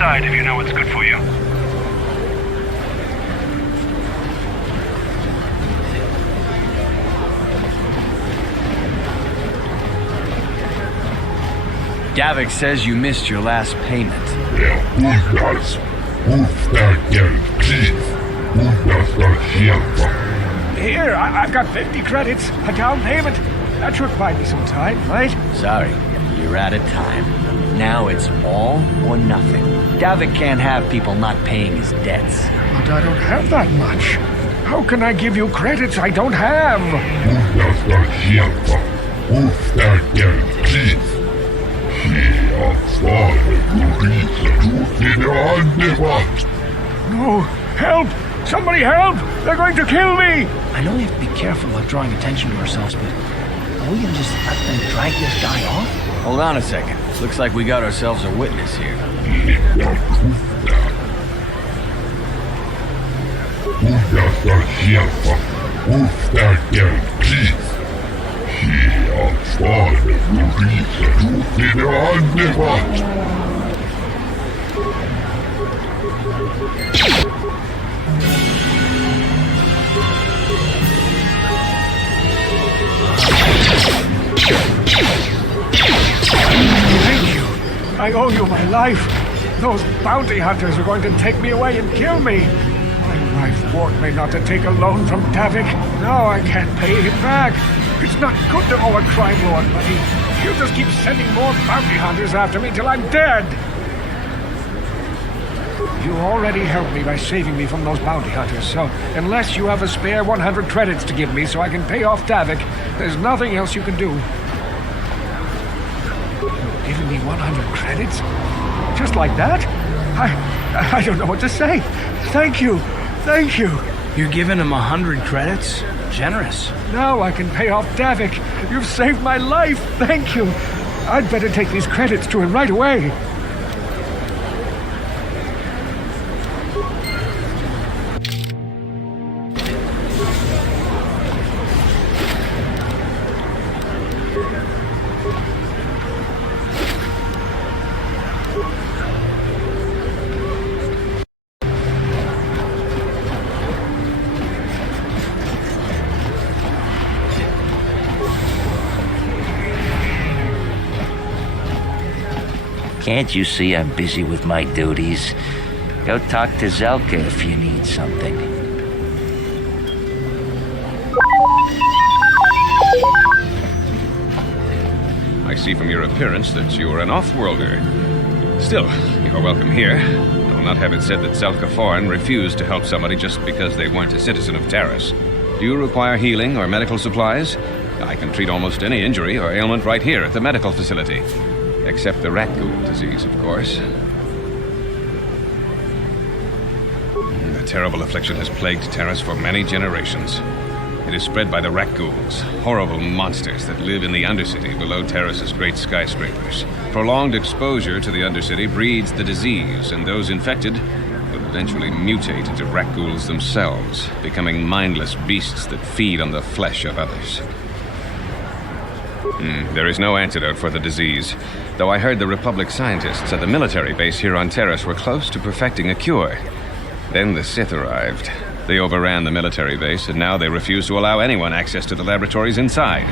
decide if you know what's good for you. Davik says you missed your last payment. Butas. Here, I've got 50 credits, a down payment. That should buy me some time, right? Sorry, you're out of time. Now it's all or nothing. Davik can't have people not paying his debts. But I don't have that much. How can I give you credits I don't have? No! Help! Somebody help! They're going to kill me! I know we have to be careful about drawing attention to ourselves, but are we gonna just let them drag this guy off? Hold on a second. Looks like we got ourselves a witness here. Thank you. I owe you my life. Those bounty hunters are going to take me away and kill me. My wife warned me not to take a loan from Davik. Now I can't pay him back. It's not good to owe a crime lord money. He'll just keep sending more bounty hunters after me till I'm dead. You already helped me by saving me from those bounty hunters, so unless you have a spare 100 credits to give me so I can pay off Davik, there's nothing else you can do. You're giving me 100 credits? Just like that? I don't know what to say. Thank you. Thank you. You're giving him 100 credits? Generous. Now I can pay off Davik. You've saved my life. Thank you. I'd better take these credits to him right away. Can't you see I'm busy with my duties? Go talk to Zelka if you need something. I see from your appearance that you are an off-worlder. Still, you are welcome here. I will not have it said that Zelka Foreign refused to help somebody just because they weren't a citizen of Taris. Do you require healing or medical supplies? I can treat almost any injury or ailment right here at the medical facility. Except the rat ghoul disease, of course. The terrible affliction has plagued Taris for many generations. It is spread by the rat ghouls, horrible monsters that live in the Undercity below Taris's great skyscrapers. Prolonged exposure to the Undercity breeds the disease, and those infected will eventually mutate into rat ghouls themselves, becoming mindless beasts that feed on the flesh of others. There is no antidote for the disease, though I heard the Republic scientists at the military base here on Taris were close to perfecting a cure. Then the Sith arrived. They overran the military base, and now they refuse to allow anyone access to the laboratories inside.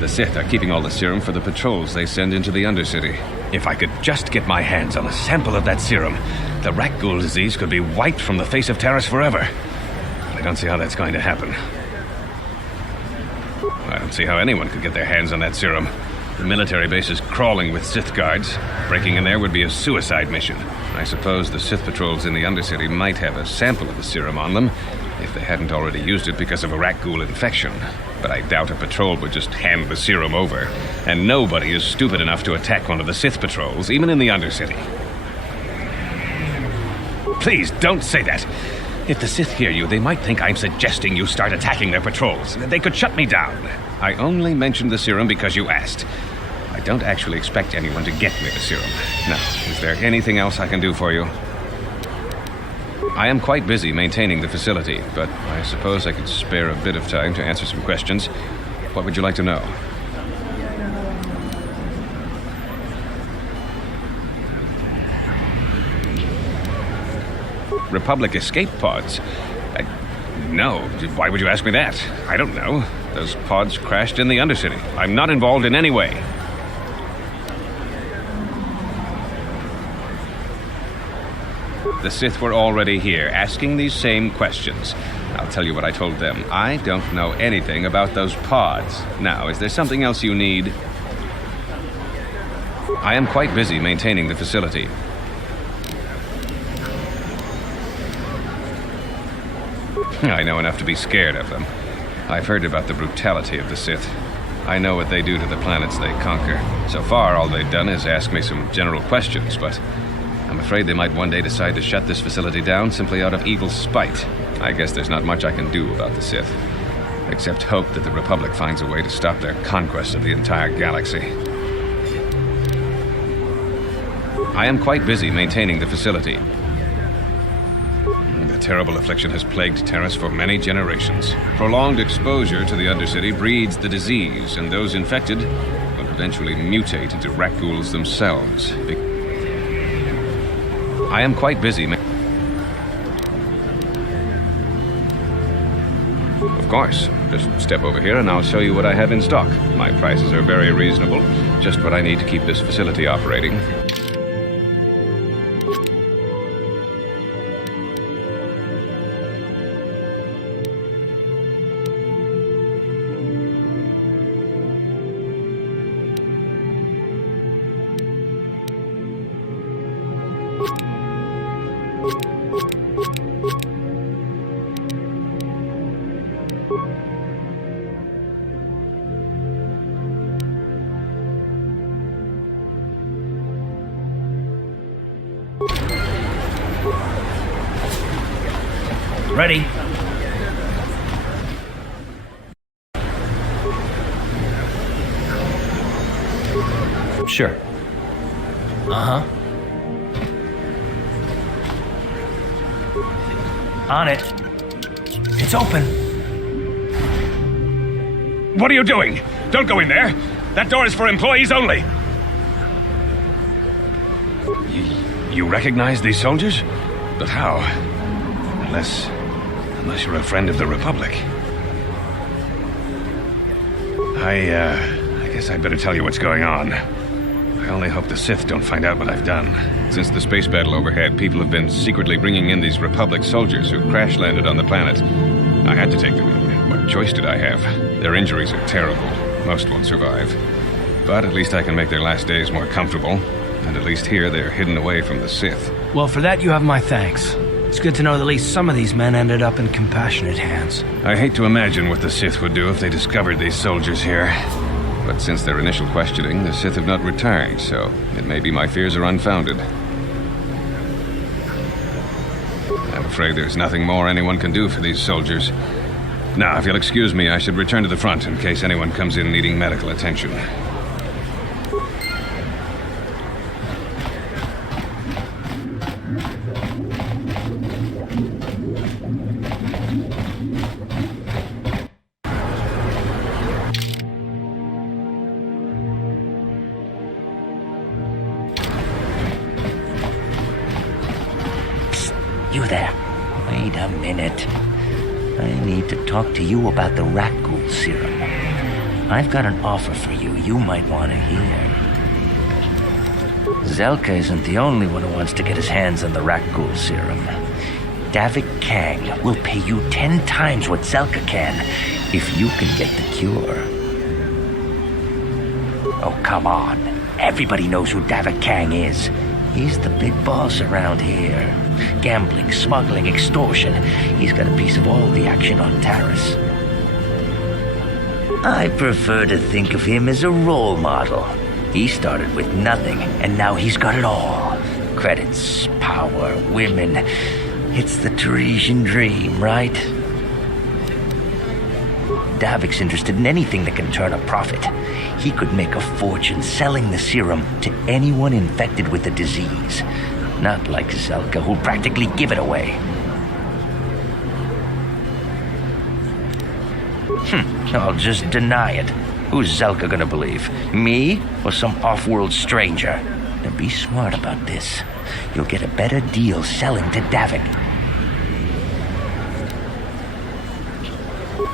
The Sith are keeping all the serum for the patrols they send into the Undercity. If I could just get my hands on a sample of that serum, the rat ghoul disease could be wiped from the face of Taris forever. But I don't see how that's going to happen. I don't see how anyone could get their hands on that serum. The military base is crawling with Sith guards. Breaking in there would be a suicide mission. I suppose the Sith patrols in the Undercity might have a sample of the serum on them, if they hadn't already used it because of a rat ghoul infection. But I doubt a patrol would just hand the serum over. And nobody is stupid enough to attack one of the Sith patrols, even in the Undercity. Please, don't say that. If the Sith hear you, they might think I'm suggesting you start attacking their patrols. They could shut me down. I only mentioned the serum because you asked. I don't actually expect anyone to get me the serum. Now, is there anything else I can do for you? I am quite busy maintaining the facility, but I suppose I could spare a bit of time to answer some questions. What would you like to know? Republic escape pods? No. Why would you ask me that? I don't know. Those pods crashed in the Undercity. I'm not involved in any way. The Sith were already here, asking these same questions. I'll tell you what I told them. I don't know anything about those pods. Now, is there something else you need? I am quite busy maintaining the facility. I know enough to be scared of them. I've heard about the brutality of the Sith. I know what they do to the planets they conquer. So far, all they've done is ask me some general questions, but I'm afraid they might one day decide to shut this facility down simply out of evil spite. I guess there's not much I can do about the Sith, except hope that the Republic finds a way to stop their conquest of the entire galaxy. I am quite busy maintaining the facility. The terrible affliction has plagued Taris for many generations. Prolonged exposure to the Undercity breeds the disease, and those infected will eventually mutate into rat ghouls themselves. I am quite busy. Of course. Just step over here and I'll show you what I have in stock. My prices are very reasonable. Just what I need to keep this facility operating. Ready? Sure. Uh-huh. On it. It's open. What are you doing? Don't go in there. That door is for employees only. You recognize these soldiers? But how? Unless you're a friend of the Republic. I guess I'd better tell you what's going on. I only hope the Sith don't find out what I've done. Since the space battle overhead, people have been secretly bringing in these Republic soldiers who crash-landed on the planet. I had to take them in. What choice did I have? Their injuries are terrible. Most won't survive. But at least I can make their last days more comfortable. And at least here they're hidden away from the Sith. Well, for that you have my thanks. It's good to know that at least some of these men ended up in compassionate hands. I hate to imagine what the Sith would do if they discovered these soldiers here. But since their initial questioning, the Sith have not returned, so it may be my fears are unfounded. I'm afraid there's nothing more anyone can do for these soldiers. Now, if you'll excuse me, I should return to the front in case anyone comes in needing medical attention. You there. Wait a minute. I need to talk to you about the rat ghoul serum. I've got an offer for you might want to hear. Zelka isn't the only one who wants to get his hands on the rat ghoul serum. Davik Kang will pay you 10 times what Zelka can if you can get the cure. Oh, come on. Everybody knows who Davik Kang is. He's the big boss around here. Gambling, smuggling, extortion. He's got a piece of all the action on Taris. I prefer to think of him as a role model. He started with nothing, and now he's got it all. Credits, power, women. It's the Tarisian dream, right? Davik's interested in anything that can turn a profit. He could make a fortune selling the serum to anyone infected with the disease. Not like Zelka, who'll practically give it away. I'll just deny it. Who's Zelka gonna believe? Me or some off-world stranger? Now be smart about this. You'll get a better deal selling to Davik.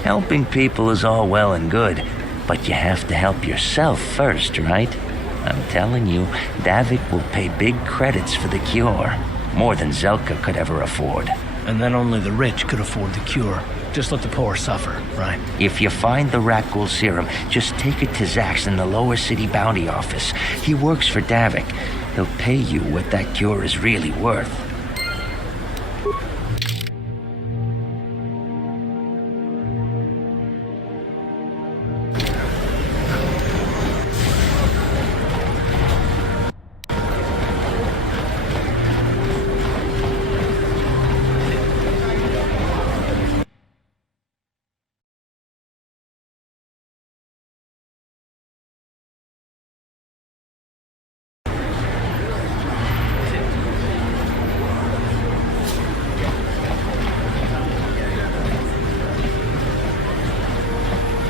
Helping people is all well and good, but you have to help yourself first, right? I'm telling you, Davik will pay big credits for the cure. More than Zelka could ever afford. And then only the rich could afford the cure. Just let the poor suffer, right? If you find the Rakghoul serum, just take it to Zax in the lower city bounty office. He works for Davik. He'll pay you what that cure is really worth.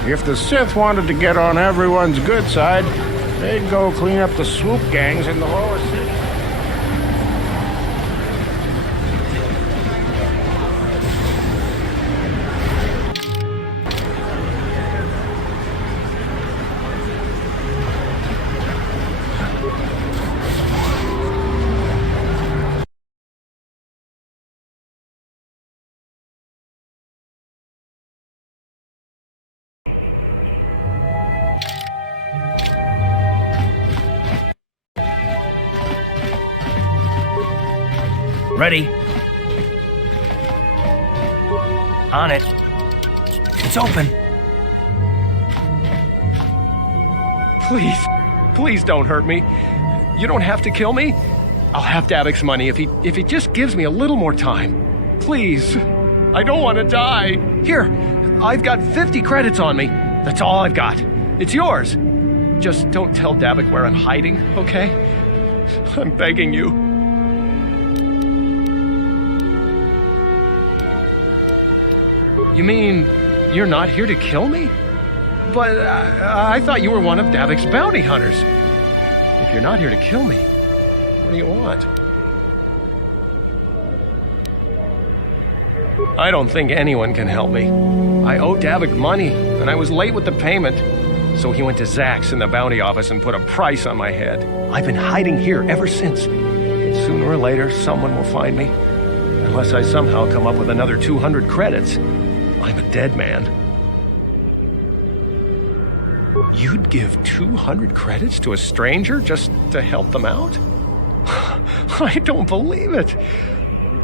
If the Sith wanted to get on everyone's good side, they'd go clean up the swoop gangs in the lower city. Ready? On it. It's open. Please don't hurt me. You don't have to kill me. I'll have Davik's money if he just gives me a little more time. Please. I don't want to die. Here, I've got 50 credits on me. That's all I've got. It's yours. Just don't tell Davik where I'm hiding, okay? I'm begging you. You mean you're not here to kill me? But I thought you were one of Davik's bounty hunters. If you're not here to kill me, what do you want? I don't think anyone can help me. I owe Davik money, and I was late with the payment. So he went to Zax in the bounty office and put a price on my head. I've been hiding here ever since. But sooner or later, someone will find me. Unless I somehow come up with another 200 credits. I'm a dead man. You'd give 200 credits to a stranger just to help them out? I don't believe it.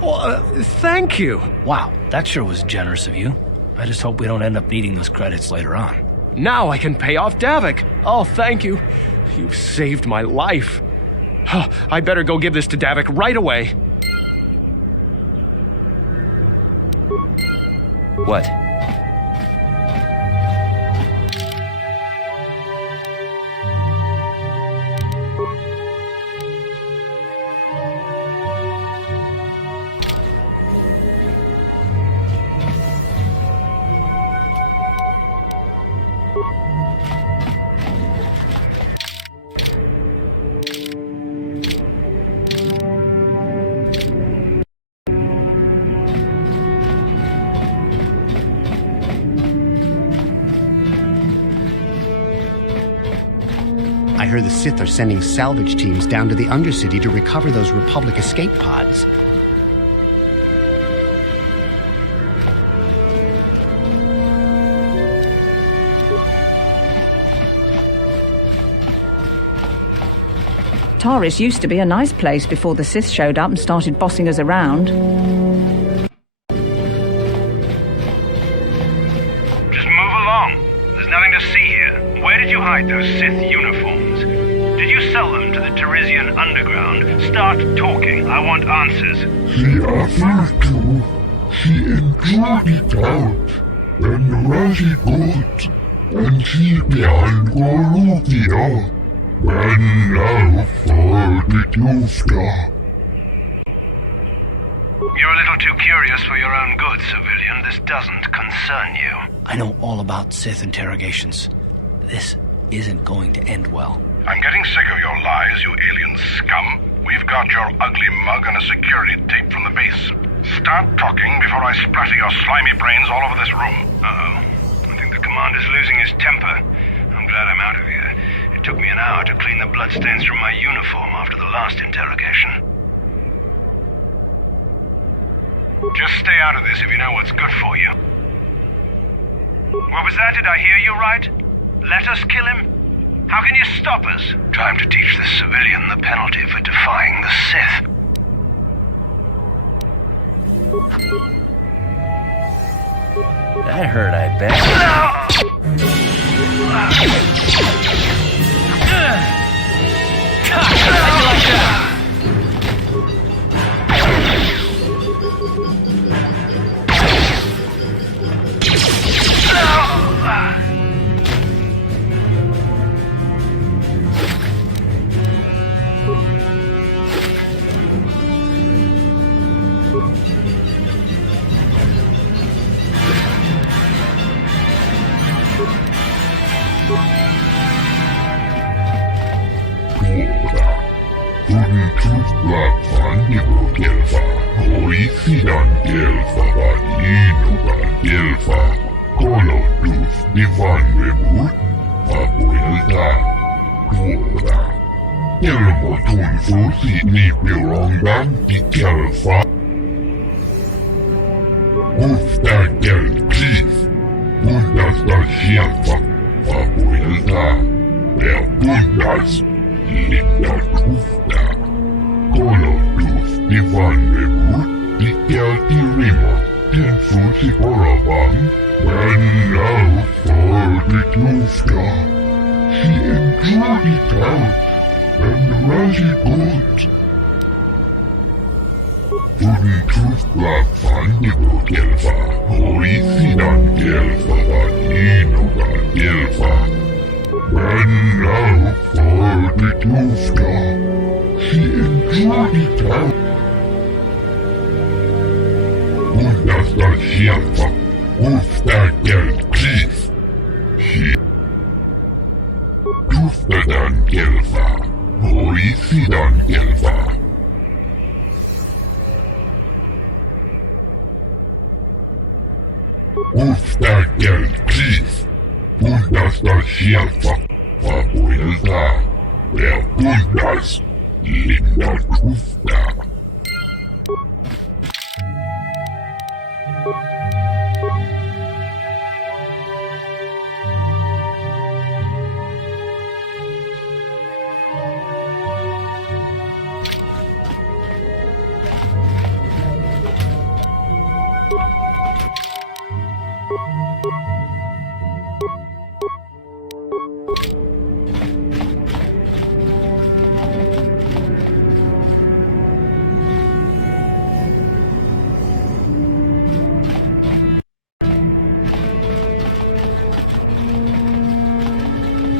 Well, thank you. Wow, that sure was generous of you. I just hope we don't end up needing those credits later on. Now I can pay off Davik. Oh, thank you. You've saved my life. I better go give this to Davik right away. What? I heard the Sith are sending salvage teams down to the Undercity to recover those Republic escape pods. Taris used to be a nice place before the Sith showed up and started bossing us around. Just move along. There's nothing to see here. Where did you hide those Sith uniforms? Did you sell them to the Tarisian underground? Start talking. I want answers. She offered to. She enjoyed it out. And very good. And she began Golutia. And now for the Tuska. You're a little too curious for your own good, civilian. This doesn't concern you. I know all about Sith interrogations. This isn't going to end well. I'm getting sick of your lies, you alien scum. We've got your ugly mug and a security tape from the base. Start talking before I splatter your slimy brains all over this room. Uh-oh. commander's losing his temper. I'm glad I'm out of here. It took me an hour to clean the bloodstains from my uniform after the last interrogation. Just stay out of this if you know what's good for you. What was that? Did I hear you right? Let us kill him? How can you stop us? Time to teach this civilian the penalty for defying the Sith. That hurt, I bet.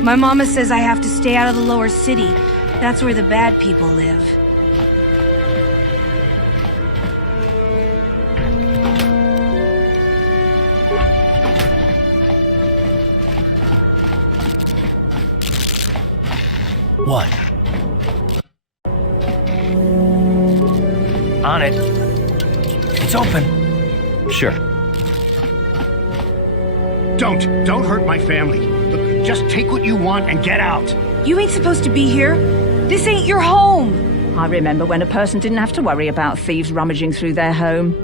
My mama says I have to stay out of the lower city. That's where the bad people live. What? On it. It's open. Sure. Don't hurt my family. Look, just take what you want and get out. You ain't supposed to be here. This ain't your home. I remember when a person didn't have to worry about thieves rummaging through their home.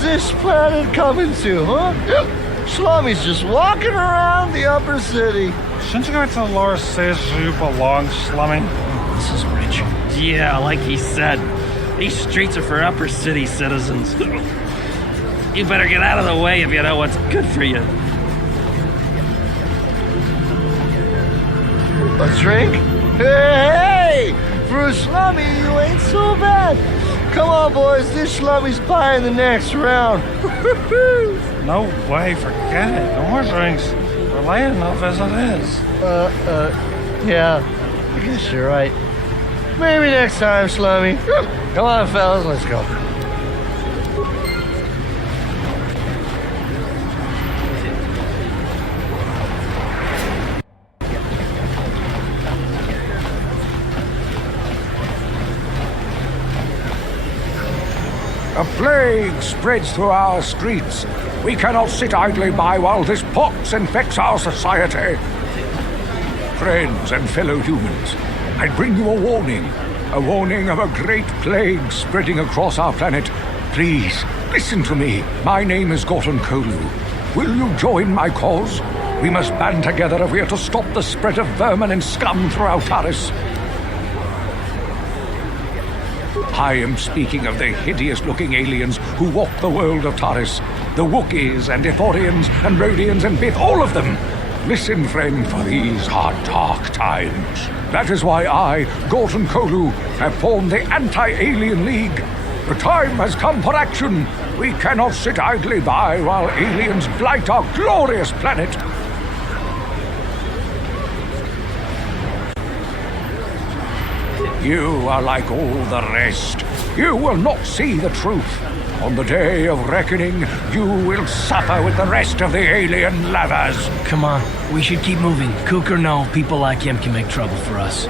This planet coming to, huh? Slummies just walking around the upper city. Shouldn't you go to the lower cities where you belong, Slummy? This is rich. Yeah, like he said, these streets are for upper city citizens. You better get out of the way if you know what's good for you. A drink? Hey! For a slummy, you ain't so bad. Come on, boys, this slummy's buying the next round. No way, forget it. No more drinks. We're late enough as it is. Yeah, I guess you're right. Maybe next time, Slummy. Come on, fellas, let's go. A plague spreads through our streets. We cannot sit idly by while this pox infects our society. Friends and fellow humans, I bring you a warning of a great plague spreading across our planet. Please, listen to me. My name is Gorton Kolu. Will you join my cause? We must band together if we are to stop the spread of vermin and scum throughout Taris. I am speaking of the hideous-looking aliens who walk the world of Taris. The Wookiees and Ithorians and Rhodians and Bith, all of them. Listen, friend, for these are dark times. That is why I, Gorton Kolu, have formed the Anti-Alien League. The time has come for action. We cannot sit idly by while aliens blight our glorious planet. You are like all the rest. You will not see the truth. On the day of reckoning, you will suffer with the rest of the alien lovers. Come on, we should keep moving. Kook or no, people like him can make trouble for us.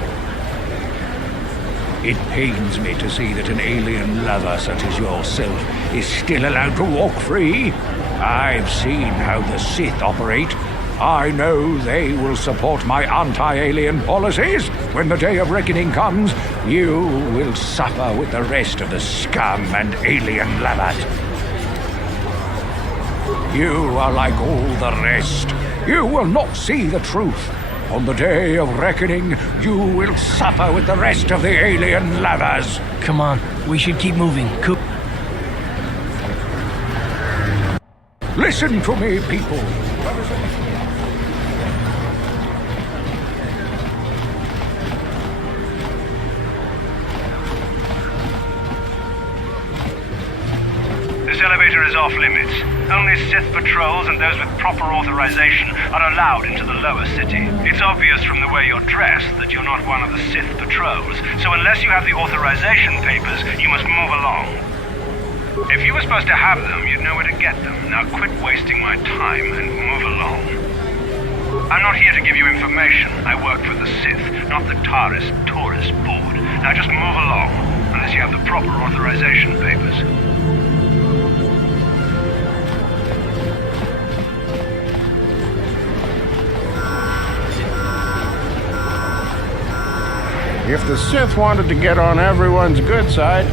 It pains me to see that an alien lover such as yourself is still allowed to walk free. I've seen how the Sith operate. I know they will support my anti-alien policies. When the day of reckoning comes, you will suffer with the rest of the scum and alien lovers. You are like all the rest. You will not see the truth. On the day of reckoning, you will suffer with the rest of the alien lovers. Come on, we should keep moving. Listen to me, people. This elevator is off limits. Only Sith patrols and those with proper authorization are allowed into the lower city. It's obvious from the way you're dressed that you're not one of the Sith patrols, so unless you have the authorization papers, you must move along. If you were supposed to have them, you'd know where to get them. Now quit wasting my time and move along. I'm not here to give you information. I work for the Sith, not the Taris Tourist Board. Now just move along, unless you have the proper authorization papers. If the Sith wanted to get on everyone's good side,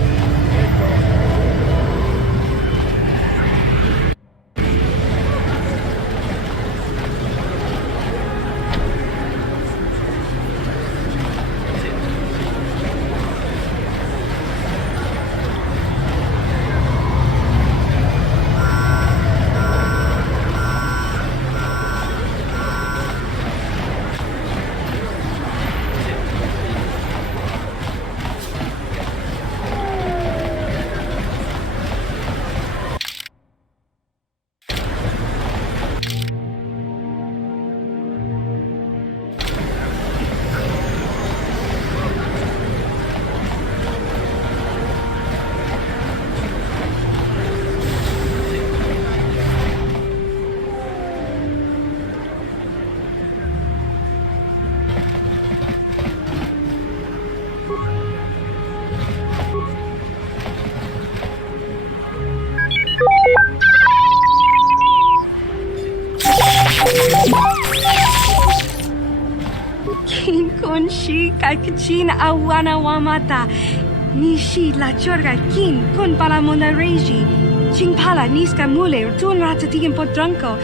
Kunshi kakachin awana wamata. Nishi la chorga kin kun para monareji. Chingpala niska mule tun ratatigan podranko.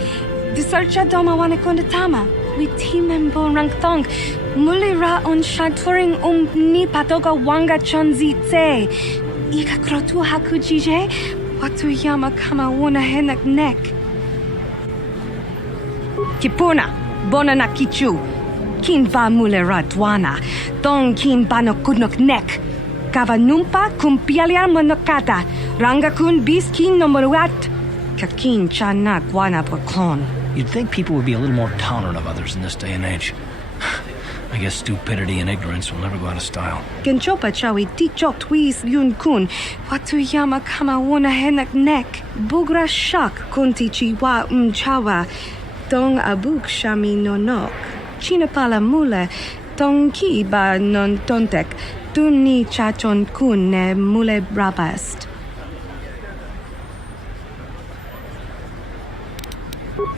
Disarcha doma wana kondatama. Witimembo rangtong. Mulira on shaturing ni patoga wanga chonzi tse. Ika krotu hakujije. Watu yama kama wona henak nek. Kipuna, bona na kichu. Kin va mulera dwana. Tong kin bano kudnok nek. Kava numpa kumpialia monokata. Ranga kun bis kin nomoruat. Kakin chana guana bakon. You'd think people would be a little more tolerant of others in this day and age. I guess stupidity and ignorance will never go out of style. Genchopa chawi tichok twis yun kun. Watu yama kama wona henak nek. Bugra shak kunti chiwa chawa. Tong abuk shami nonok. Chinapala mule. Tong ki ba non tontek. Tuni chachon kun ne mule brabast.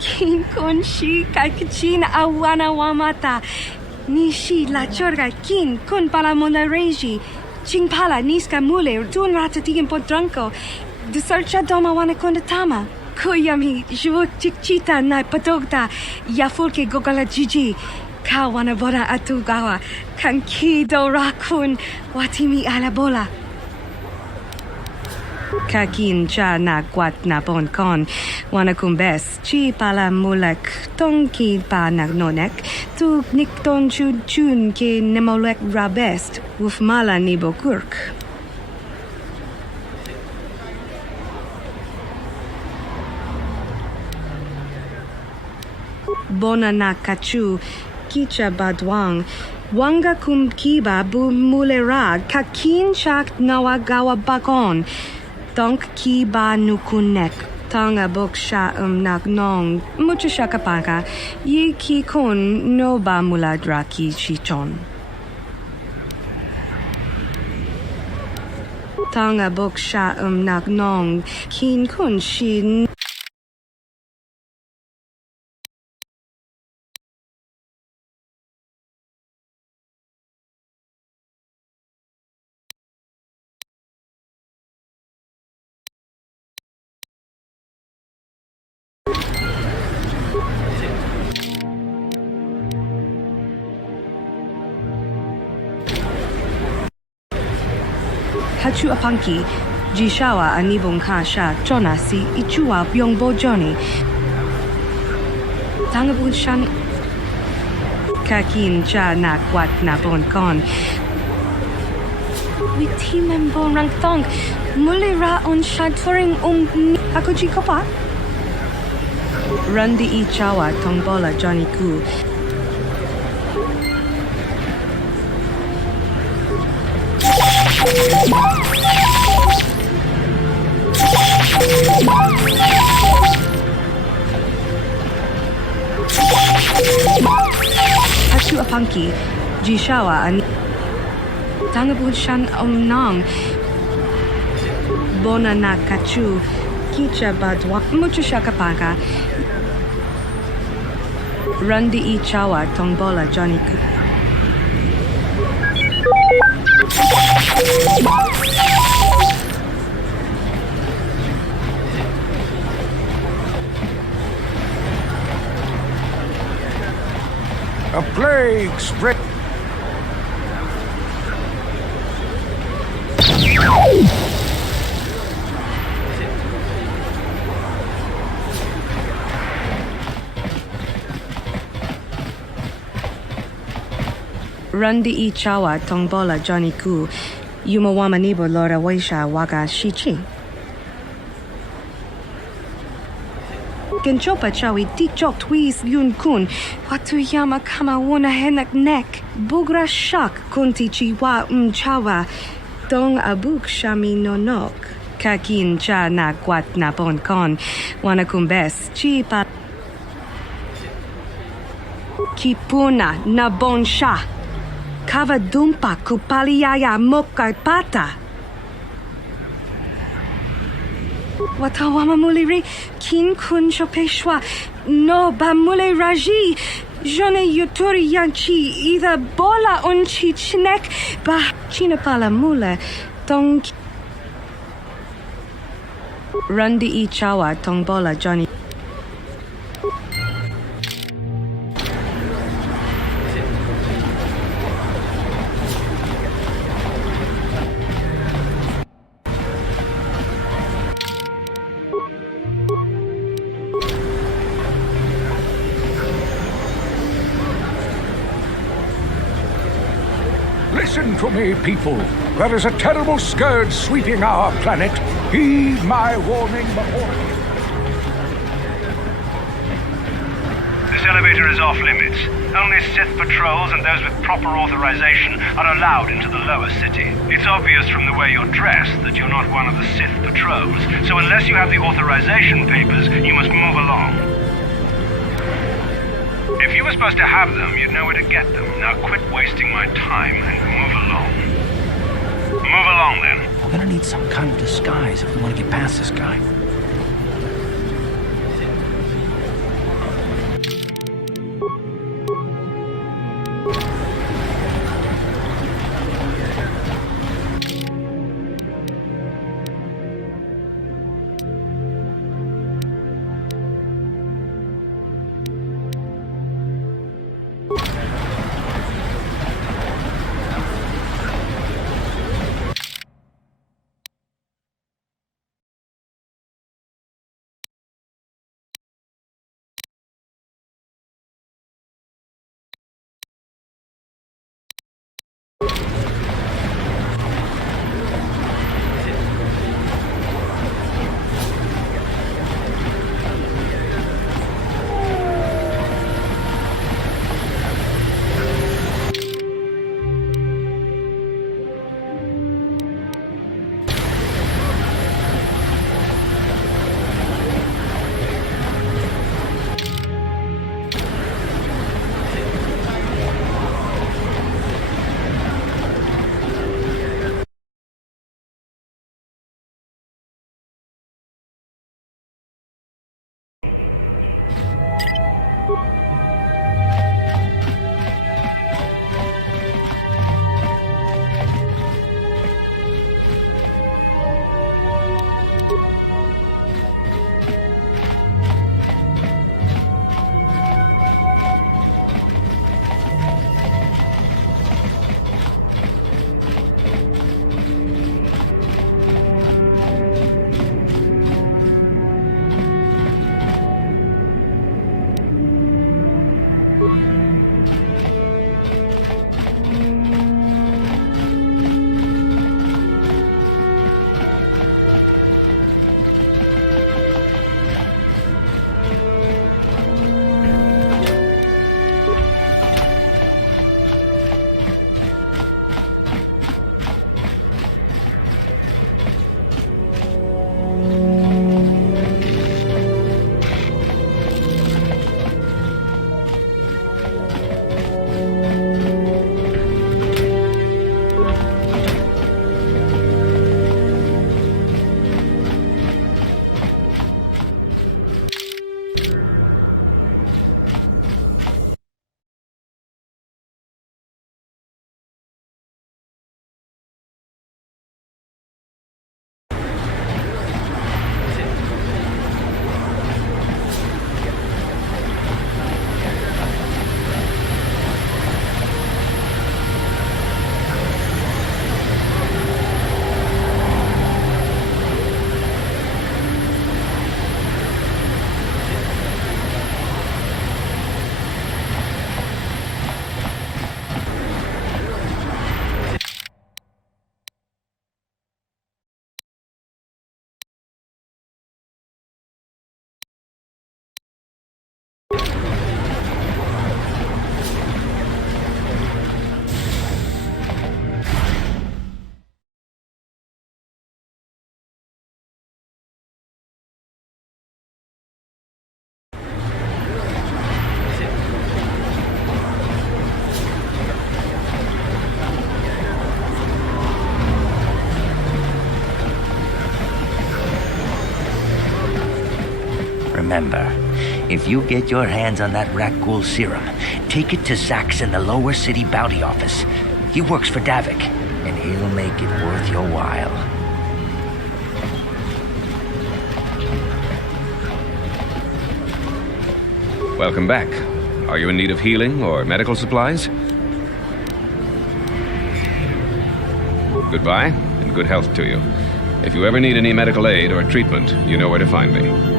Kin kun shi kakichin awana wamata. Nishi la chorga kin kun pala monareji. Ching pala niska mule tun ratatigin podranko. Dusarcha doma wana kondatama. Kuyami jvuk chikchita na patogta. Yafulke gogala jiji. Kawana boda atugawa. Kankido rakun watimi alabola. Kakin cha na kwat na bon kon. Wana kumbes chi pala mulek tongki pa nagnonek. Tu nikton chun chun ke nemolek rabest. Wuf mala nibo kurk. Bona na kachu. Kicha badwang. Wanga kumkiba bu mulera. Kakin chak nawagawa bakon. Donk ki ba nukunek. Tanga boksha nagnong. Mucho shakapaka. Yi ki kun no ba muladra ki chichon. Tanga boksha nagnong. Kin kun shi. Hachu apanki, jishawa anibong kasha chona si ichua byongbo joni. Tangabun shan kakin cha na kwat na bon kon. Witimembo rangtong. Mulira on shaturing akuchi kopa. Rundi ichawa tongbola Johnny ku. Hachu apanki, jishawa an tangabun shan nong. Bona na kachu, kicha badwa mucho shakapaka. Rundi ichawa tongbola Johnny ku. A plague spread. Rundi ichawa tongbola Johnny ku. Yumawama nibo lora waisha waga shichi. Genchopa chawi tichok twis yun kun. Watu yama kama wona henak nek. Bugra shak kunti chiwa chawa. Dong abuk shami nonok. Kakin cha na kwat na bon kon. Wana kumbes chi pa. Kipuna na bon sha. Kava dumpa kupaliaya moka pata. Watawama muliri kin kun chopeshwa no ba mule raji. Jone yuturi yanchi either bola unchi chinek ba chinapala mule tong. Rundi ichawa tongbola Johnny. Listen to me, people. There is a terrible scourge sweeping our planet. Heed my warning before it. This elevator is off limits. Only SITH patrols and those with proper authorization are allowed into the lower city. It's obvious from the way you're dressed that you're not one of the SITH patrols, so unless you have the authorization papers, you must move along. If you were supposed to have them, you'd know where to get them. Now quit wasting my time and move along. Move along, then. We're gonna need some kind of disguise if we want to get past this guy. Remember, if you get your hands on that Rakghoul serum, take it to Zax in the lower city bounty office. He works for Davik, and he'll make it worth your while. Welcome back. Are you in need of healing or medical supplies? Goodbye, and good health to you. If you ever need any medical aid or treatment, you know where to find me.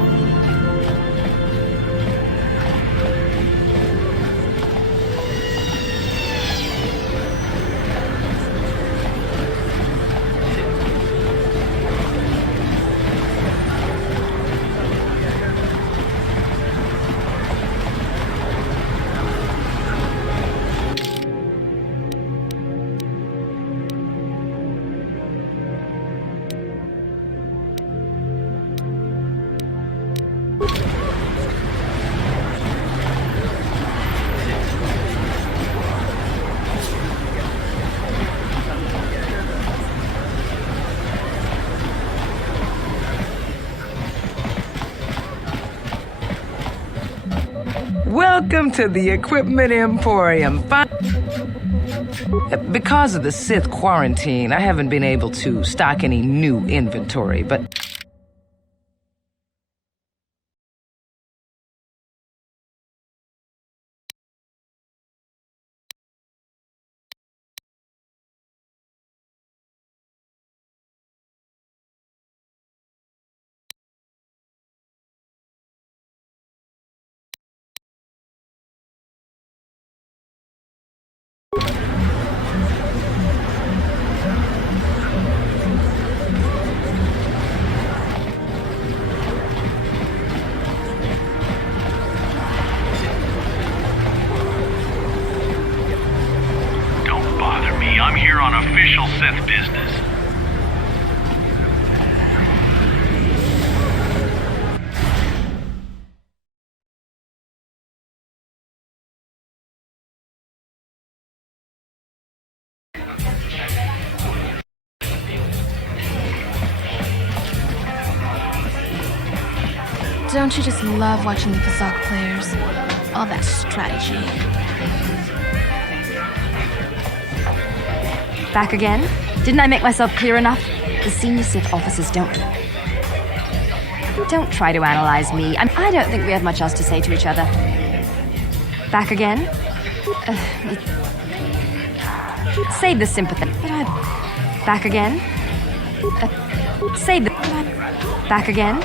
Welcome to the Equipment Emporium. Because of the SITH quarantine, I haven't been able to stock any new inventory, but... I'm here on official SITH business. Don't you just love watching the Kazakh players? All that strategy. Back again? Didn't I make myself clear enough? The senior SITH officers don't try to analyze me. I don't think we have much else to say to each other. Back again? Save the sympathy. Back again? Save the... Back again?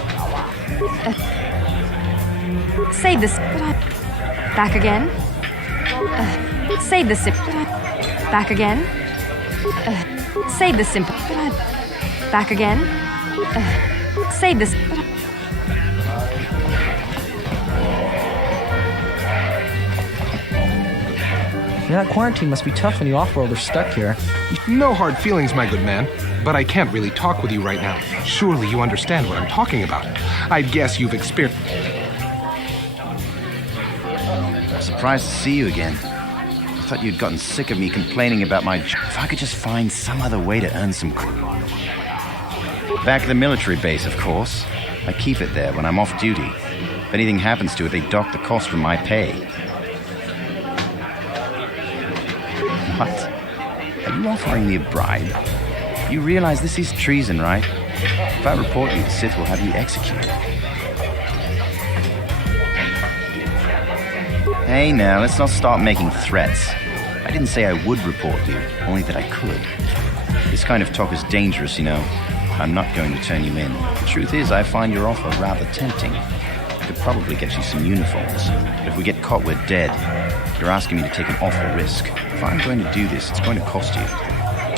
Save this... Back again? Save the sympathy. Back again? Save the simple. Back again. Save this. Yeah, that quarantine must be tough when you off-world are stuck here. No hard feelings, my good man. But I can't really talk with you right now. Surely you understand what I'm talking about. I guess you've experienced... I'm surprised to see you again. I thought you'd gotten sick of me complaining about my job. If I could just find some other way to earn some... Back at the military base, of course. I keep it there when I'm off duty. If anything happens to it, they dock the cost from my pay. What? Are you offering me a bribe? You realize this is treason, right? If I report you, the SITH will have you executed. Hey now, let's not start making threats. I didn't say I would report you, only that I could. This kind of talk is dangerous, you know. I'm not going to turn you in. The truth is, I find your offer rather tempting. I could probably get you some uniforms, but if we get caught, we're dead. You're asking me to take an awful risk. If I'm going to do this, it's going to cost you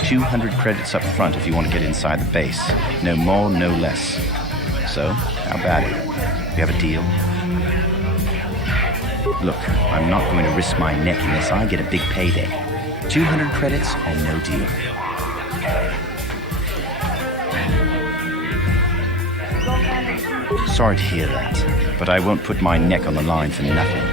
200 credits up front if you want to get inside the base. No more, no less. So, how about it? We have a deal? Look, I'm not going to risk my neck unless I get a big payday. 200 credits or no deal. Sorry to hear that, but I won't put my neck on the line for nothing.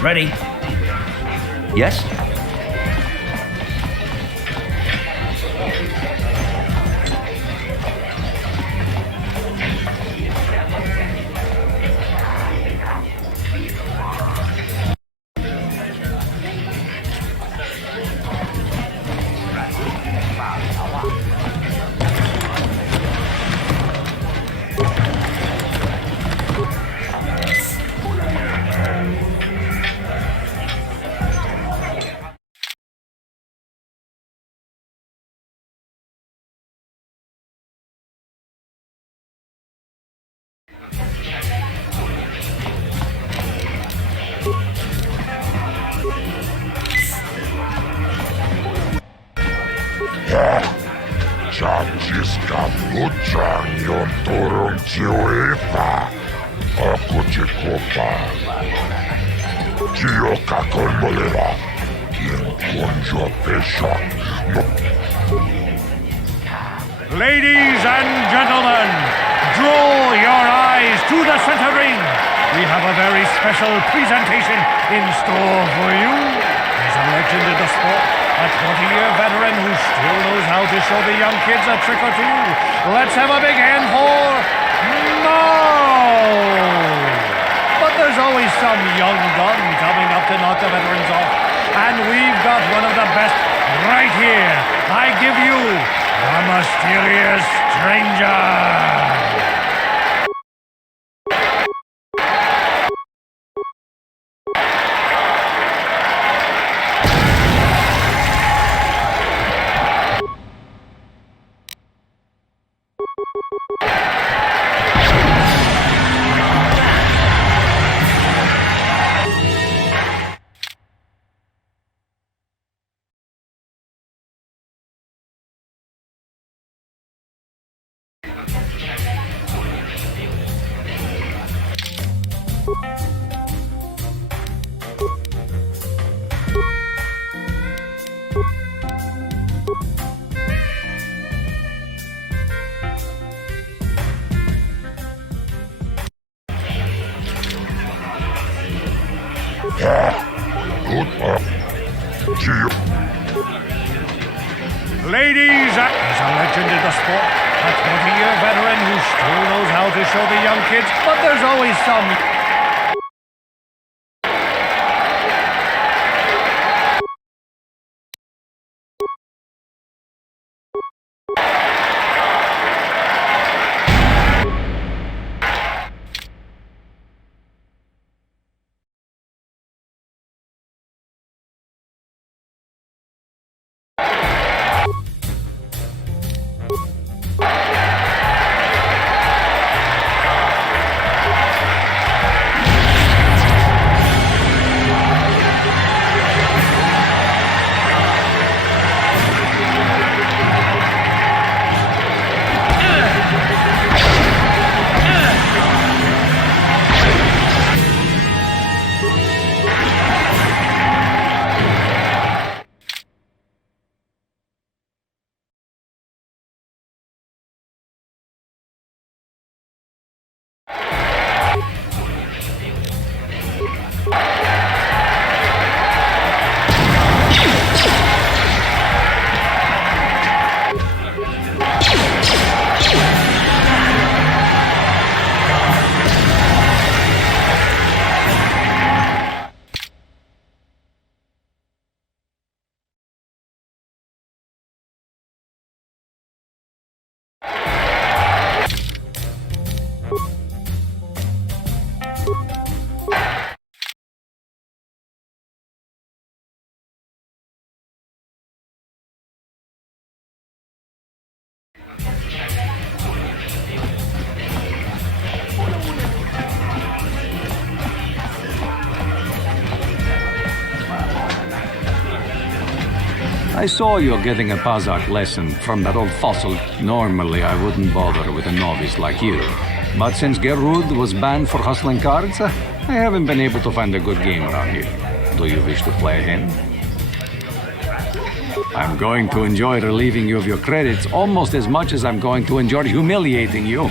Ready? Yes? Chachiska Puchang yon turong Chiwefa. Ako chikopa. Chiyo kakon molera. Kien konjo pesha. Ladies and gentlemen, draw your eyes to the center ring. We have a very special presentation in store for you. He's a legend in the sport, a 20-year veteran who still knows how to show the young kids a trick or two. Let's have a big hand for Mao! But there's always some young gun coming up to knock the veterans off. And we've got one of the best right here. I give you the mysterious stranger. Ladies, he's a legend in the sport, a 20-year veteran who still knows how to show the young kids, but there's always some... I saw you're getting a Pazak lesson from that old fossil. Normally, I wouldn't bother with a novice like you. But since Gerud was banned for hustling cards, I haven't been able to find a good game around here. Do you wish to play again? I'm going to enjoy relieving you of your credits almost as much as I'm going to enjoy humiliating you.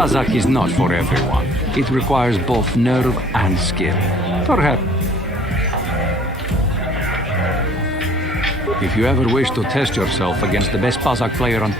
Pazak is not for everyone. It requires both nerve and skill. Perhaps. If you ever wish to test yourself against the best Pazak player on...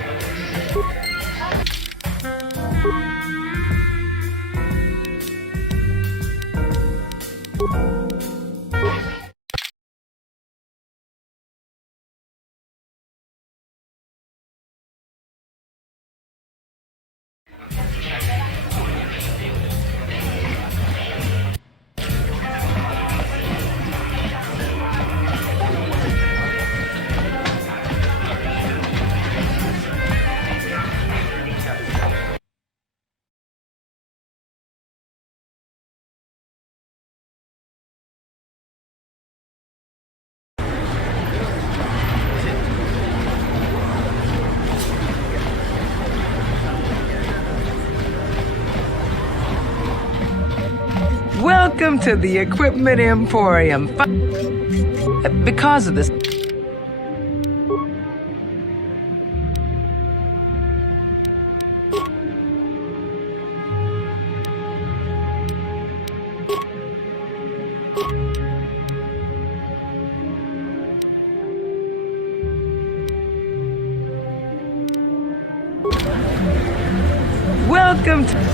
Welcome to the Equipment Emporium. Because of this... Welcome to...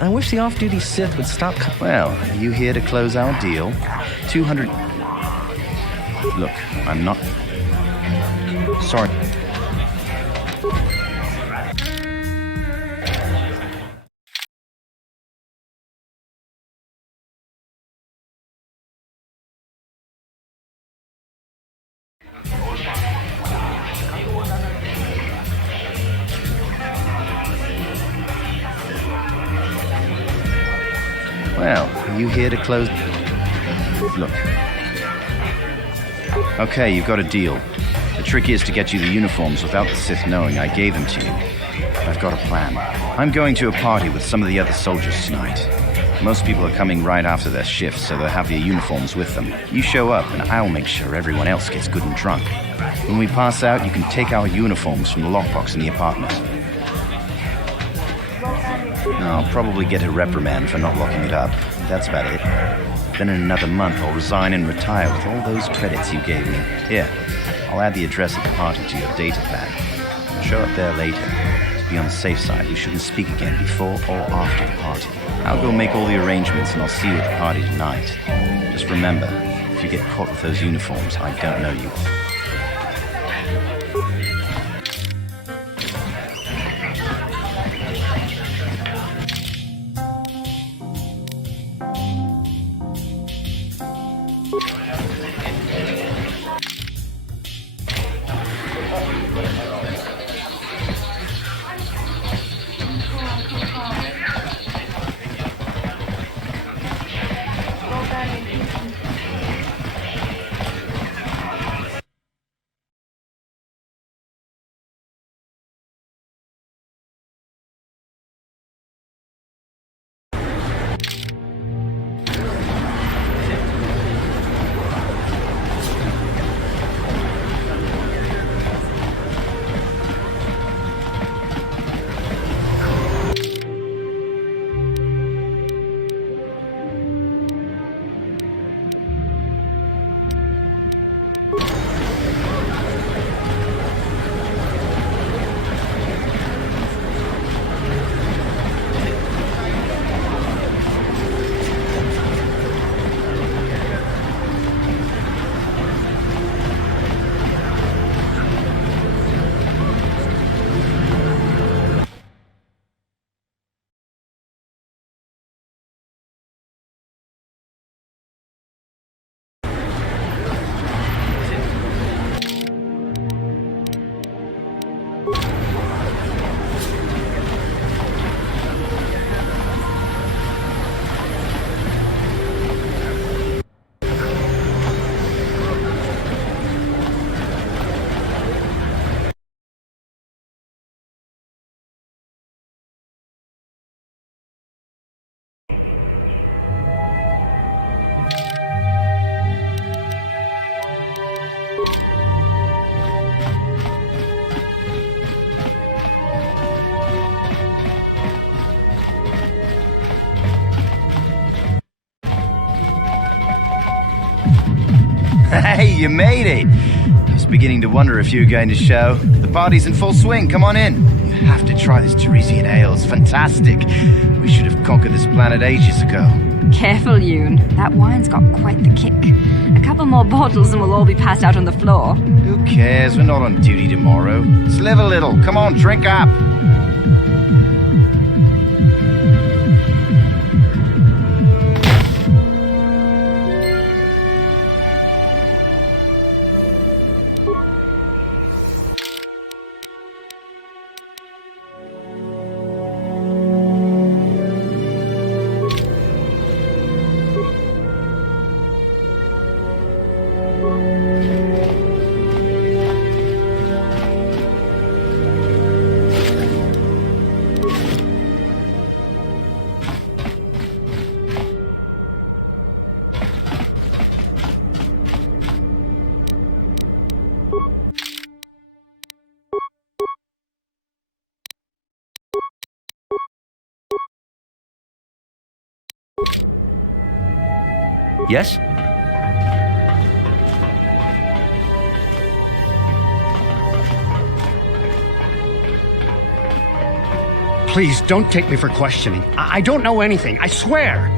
I wish the off-duty Sith would stop... Well, are you here to close our deal? 200... Look, I'm not... Sorry. Well, are you here to close... Look. Okay, you've got a deal. The trick is to get you the uniforms without the Sith knowing I gave them to you. I've got a plan. I'm going to a party with some of the other soldiers tonight. Most people are coming right after their shift, so they'll have their uniforms with them. You show up, and I'll make sure everyone else gets good and drunk. When we pass out, you can take our uniforms from the lockbox in the apartment. I'll probably get a reprimand for not locking it up. That's about it. Then in another month, I'll resign and retire with all those credits you gave me. Here, I'll add the address of the party to your data pad. Show up there later. To be on the safe side, we shouldn't speak again before or after the party. I'll go make all the arrangements and I'll see you at the party tonight. Just remember, if you get caught with those uniforms, I don't know you. you made it. I was beginning to wonder if you were going to show. The party's in full swing. Come on in. You have to try this Tarisian ale. It's fantastic. We should have conquered this planet ages ago. Careful, Yoon. That wine's got quite the kick. A couple more bottles and we'll all be passed out on the floor. Who cares? We're not on duty tomorrow. Let's live a little. Come on, drink up. Yes? Please, don't take me for questioning. I don't know anything, I swear!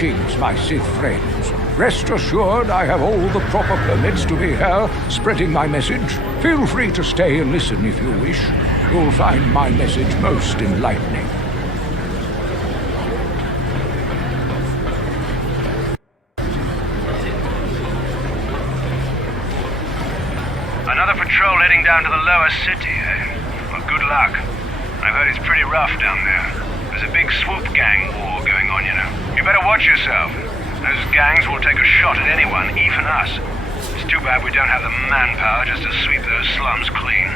Greetings, my Sith friends. Rest assured I have all the proper permits to be here, spreading my message. Feel free to stay and listen if you wish. You'll find my message most enlightening. Another patrol heading down to the lower city, eh? Well, good luck. I've heard it's pretty rough down there. There's a big swoop gang war going on, you know. You better watch yourself. Those gangs will take a shot at anyone, even us. It's too bad we don't have the manpower just to sweep those slums clean.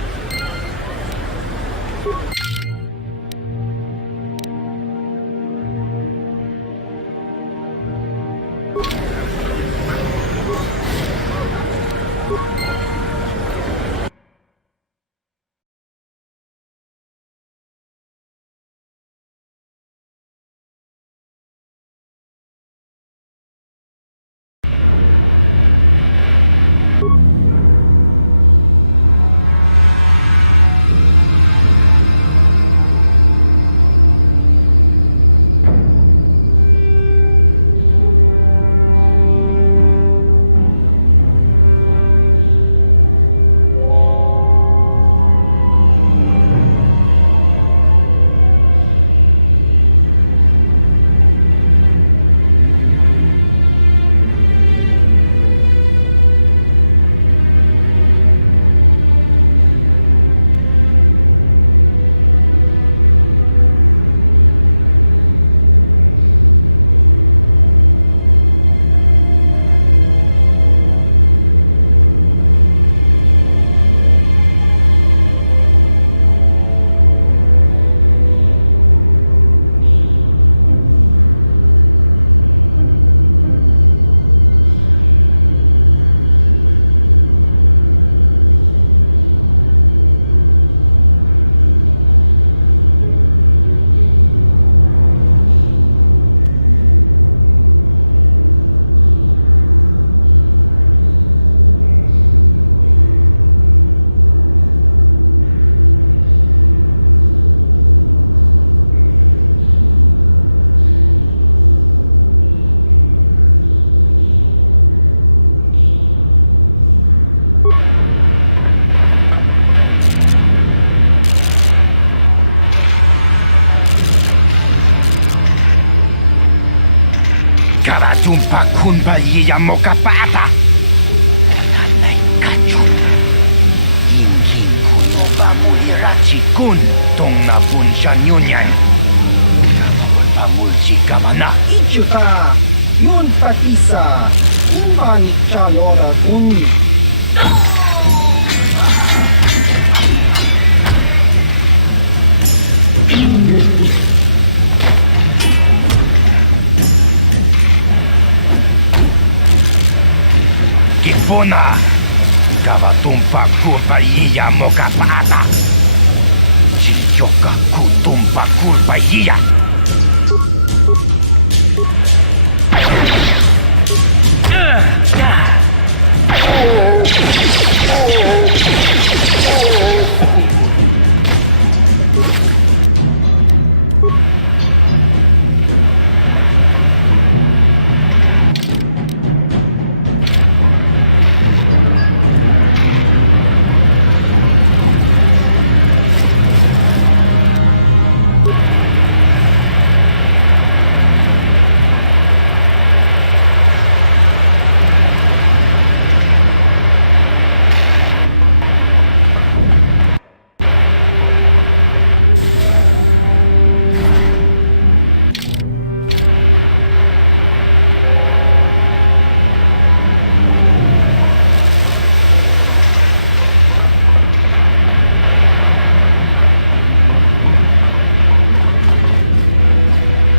Karatumpa kunba yiya mokapata. Nanay kachu. Inkin kuno ba mulirachi kun tong napun shanyunyan. Kamawal pa mulchi kamana. Ichuta, yun patisa, imani chalora kun. Kipuna, kavatumpa kurpa yiya mokapata. Chiyoka kutumpa kurpa yiya.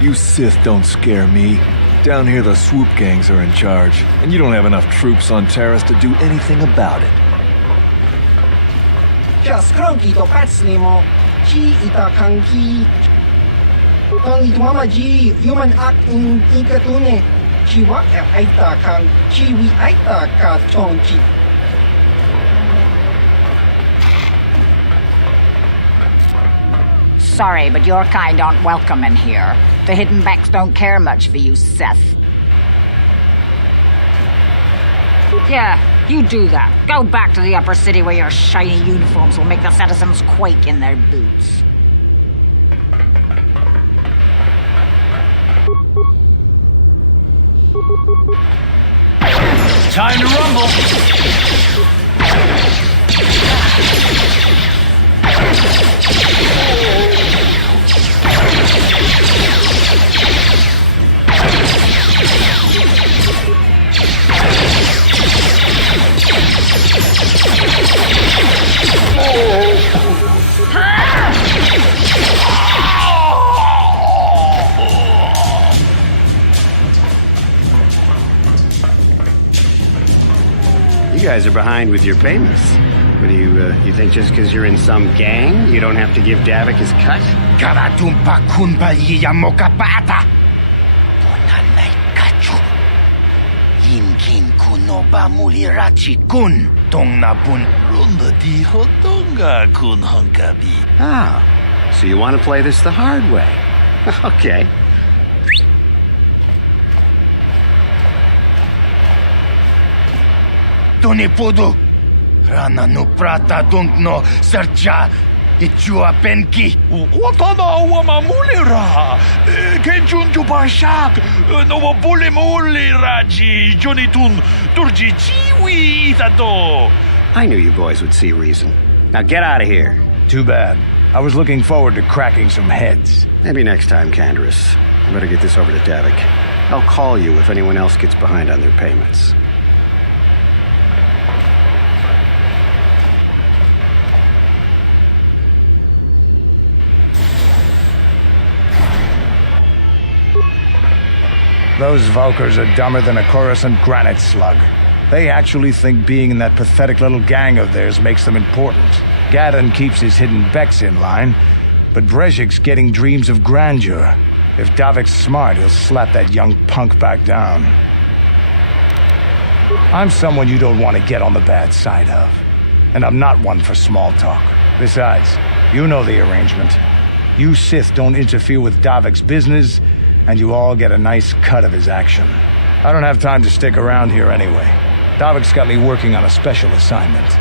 You Sith don't scare me. Down here the swoop gangs are in charge, and you don't have enough troops on Taris to do anything about it. Chaskrunki to patslimo, chi itakanki. Ang itwamaji, human act in ikatune. Chiwa aita kang, chiwi aita ka chonchi. Sorry, but your kind aren't welcome in here. The hidden backs don't care much for you, Seth. Yeah, you do that. Go back to the upper city where your shiny uniforms will make the citizens quake in their boots. Time to rumble! You guys are behind with your payments. What do you think just because you're in some gang, you don't have to give Davik his cut? Karatumpa kunba yiya mokapata. Bonanay kachu. Yinkin kuno ba mulirachi kun tong napun. Runda diho tonga kun honkabi. Ah, so you want to play this the hard way. Okay. Tunipudu. Rana no prata dunkno sercha. Ichua penki. Watana wamamulira. Kenchunju bashak. No bulimuliraji. Jonitun turji chiwi itato. I knew you boys would see reason. Now get out of here. Too bad. I was looking forward to cracking some heads. Maybe next time, Canderous. I better get this over to Davik. I'll call you if anyone else gets behind on their payments. Those Valkers are dumber than a Coruscant granite slug. They actually think being in that pathetic little gang of theirs makes them important. Gadon keeps his hidden Becks in line, but Brezhik's getting dreams of grandeur. If Davik's smart, he'll slap that young punk back down. I'm someone you don't want to get on the bad side of. And I'm not one for small talk. Besides, you know the arrangement. You Sith don't interfere with Davik's business, and you all get a nice cut of his action. I don't have time to stick around here anyway. Davik's got me working on a special assignment.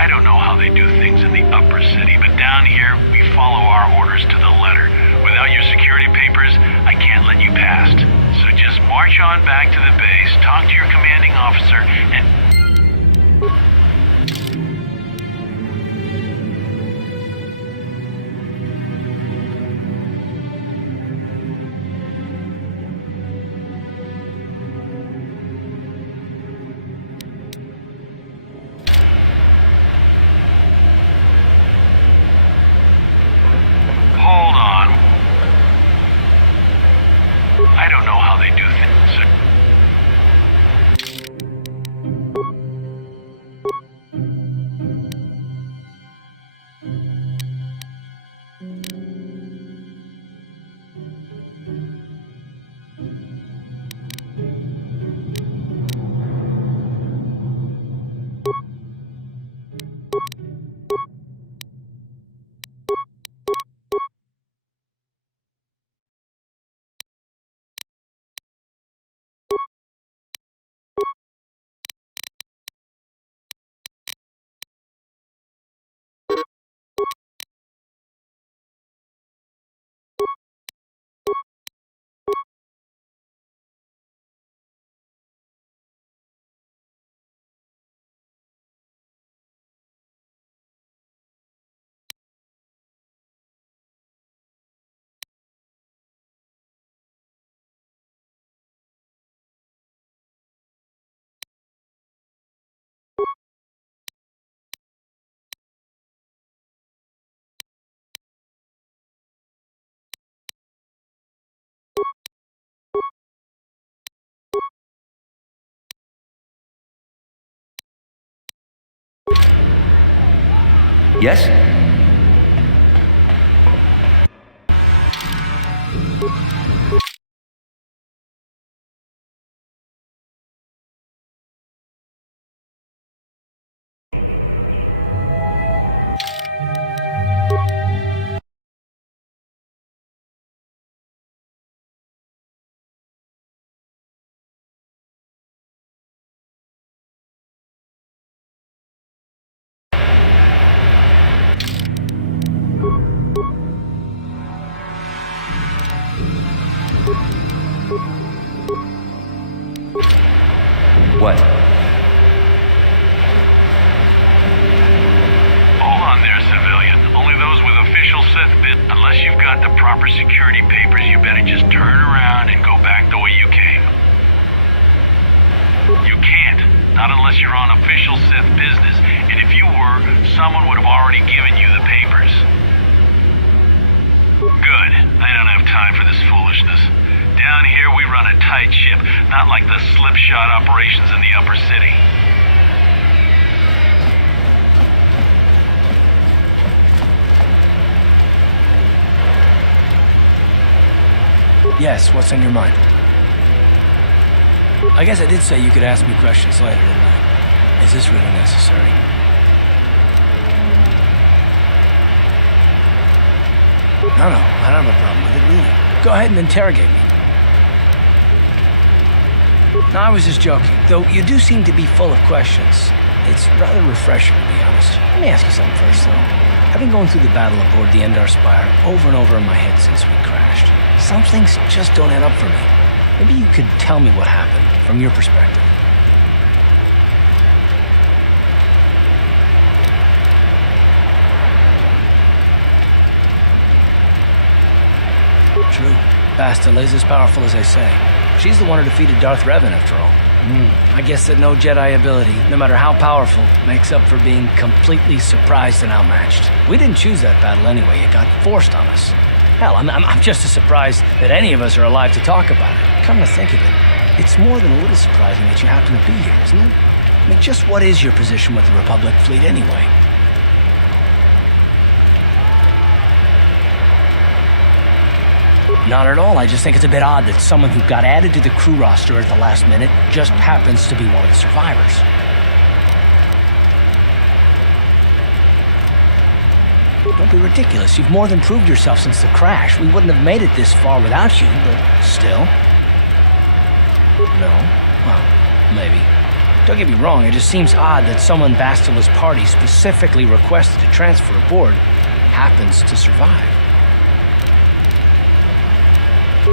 I don't know how they do things in the upper city, but down here, we follow our orders to the letter. Without your security papers, I can't let you past. So just march on back to the base, talk to your commanding officer, and... Hold on. I don't know how they do things. Yes? What? Hold on there, civilian. Only those with official SITH bid. Unless you've got the proper security papers, you better just turn around and go back the way you came. You can't. Not unless you're on official SITH business. And if you were, someone would have already given you the papers. Good. I don't have time for this foolishness. Down here, we run a tight ship, not like the slipshod operations in the upper city. Yes, what's on your mind? I guess I did say you could ask me questions later, didn't I? Is this really necessary? No, I don't have a problem with it, really. Go ahead and interrogate me. No, I was just joking, though you do seem to be full of questions. It's rather refreshing, to be honest. Let me ask you something first, though. I've been going through the battle aboard the Endar Spire over and over in my head since we crashed. Some things just don't add up for me. Maybe you could tell me what happened, from your perspective. True. Bastila is as powerful as they say. She's the one who defeated Darth Revan, after all. I guess that no Jedi ability, no matter how powerful, makes up for being completely surprised and outmatched. We didn't choose that battle anyway. It got forced on us. Hell, I'm just as surprised that any of us are alive to talk about it. Come to think of it, it's more than a little surprising that you happen to be here, isn't it? I mean, just what is your position with the Republic fleet anyway? Not at all. I just think it's a bit odd that someone who got added to the crew roster at the last minute just happens to be one of the survivors. Don't be ridiculous. You've more than proved yourself since the crash. We wouldn't have made it this far without you, but still. No. Well, maybe. Don't get me wrong, it just seems odd that someone Bastila's party specifically requested to transfer aboard happens to survive.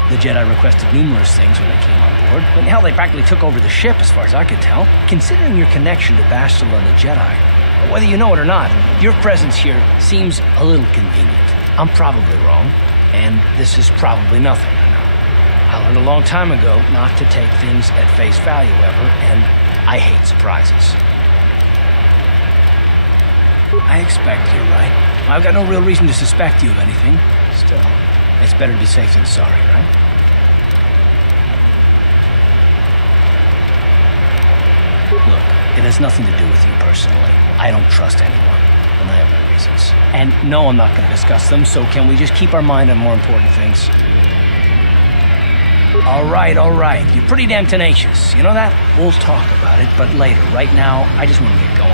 The Jedi requested numerous things when they came on board, but hell, they practically took over the ship as far as I could tell. Considering your connection to Bastila and the Jedi, whether you know it or not, your presence here seems a little convenient. I'm probably wrong, and this is probably nothing, I know. I learned a long time ago not to take things at face value ever, and I hate surprises. I expect you're right. I've got no real reason to suspect you of anything. Still, it's better to be safe than sorry, right? Look, it has nothing to do with you personally. I don't trust anyone, and I have my reasons. And no, I'm not going to discuss them, so can we just keep our mind on more important things? All right. You're pretty damn tenacious. You know that? We'll talk about it, but later. Right now, I just want to get going.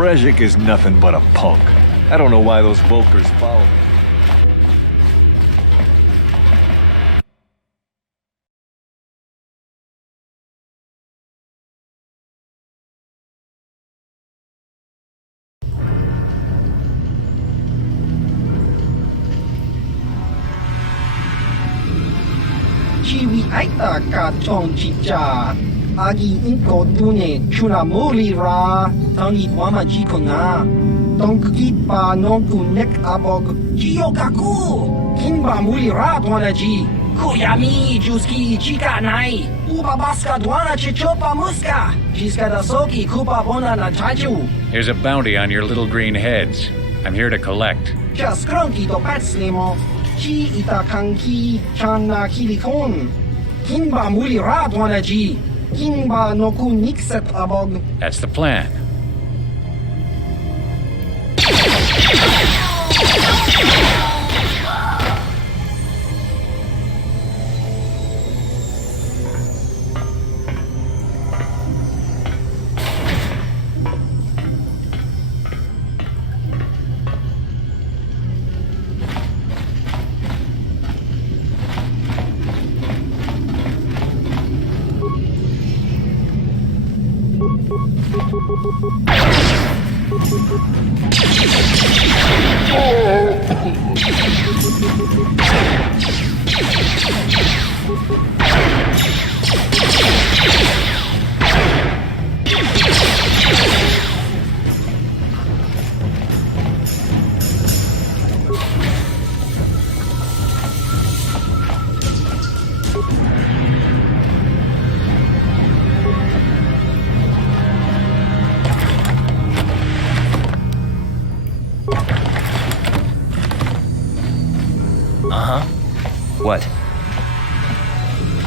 Brezhik is nothing but a punk. I don't know why those Volkers follow me. Chiwi aita ka chong chicha. Agi inko tune chuna moli ra. Tangi wama jiko na. Tonki pa nonku nek abog. Jiyokaku. Kinba muli ra dwana ji. Kuyami juski chika nai. Uba baska dwana chichopa muska. Jiska da soki kupa bona na chaju. Here's a bounty on your little green heads. I'm here to collect. Just cronky to patslimo. Chi ita kanki chana kilikon. Kinba muli ra dwana ji. Kinba noku nikset abog. That's the plan. What?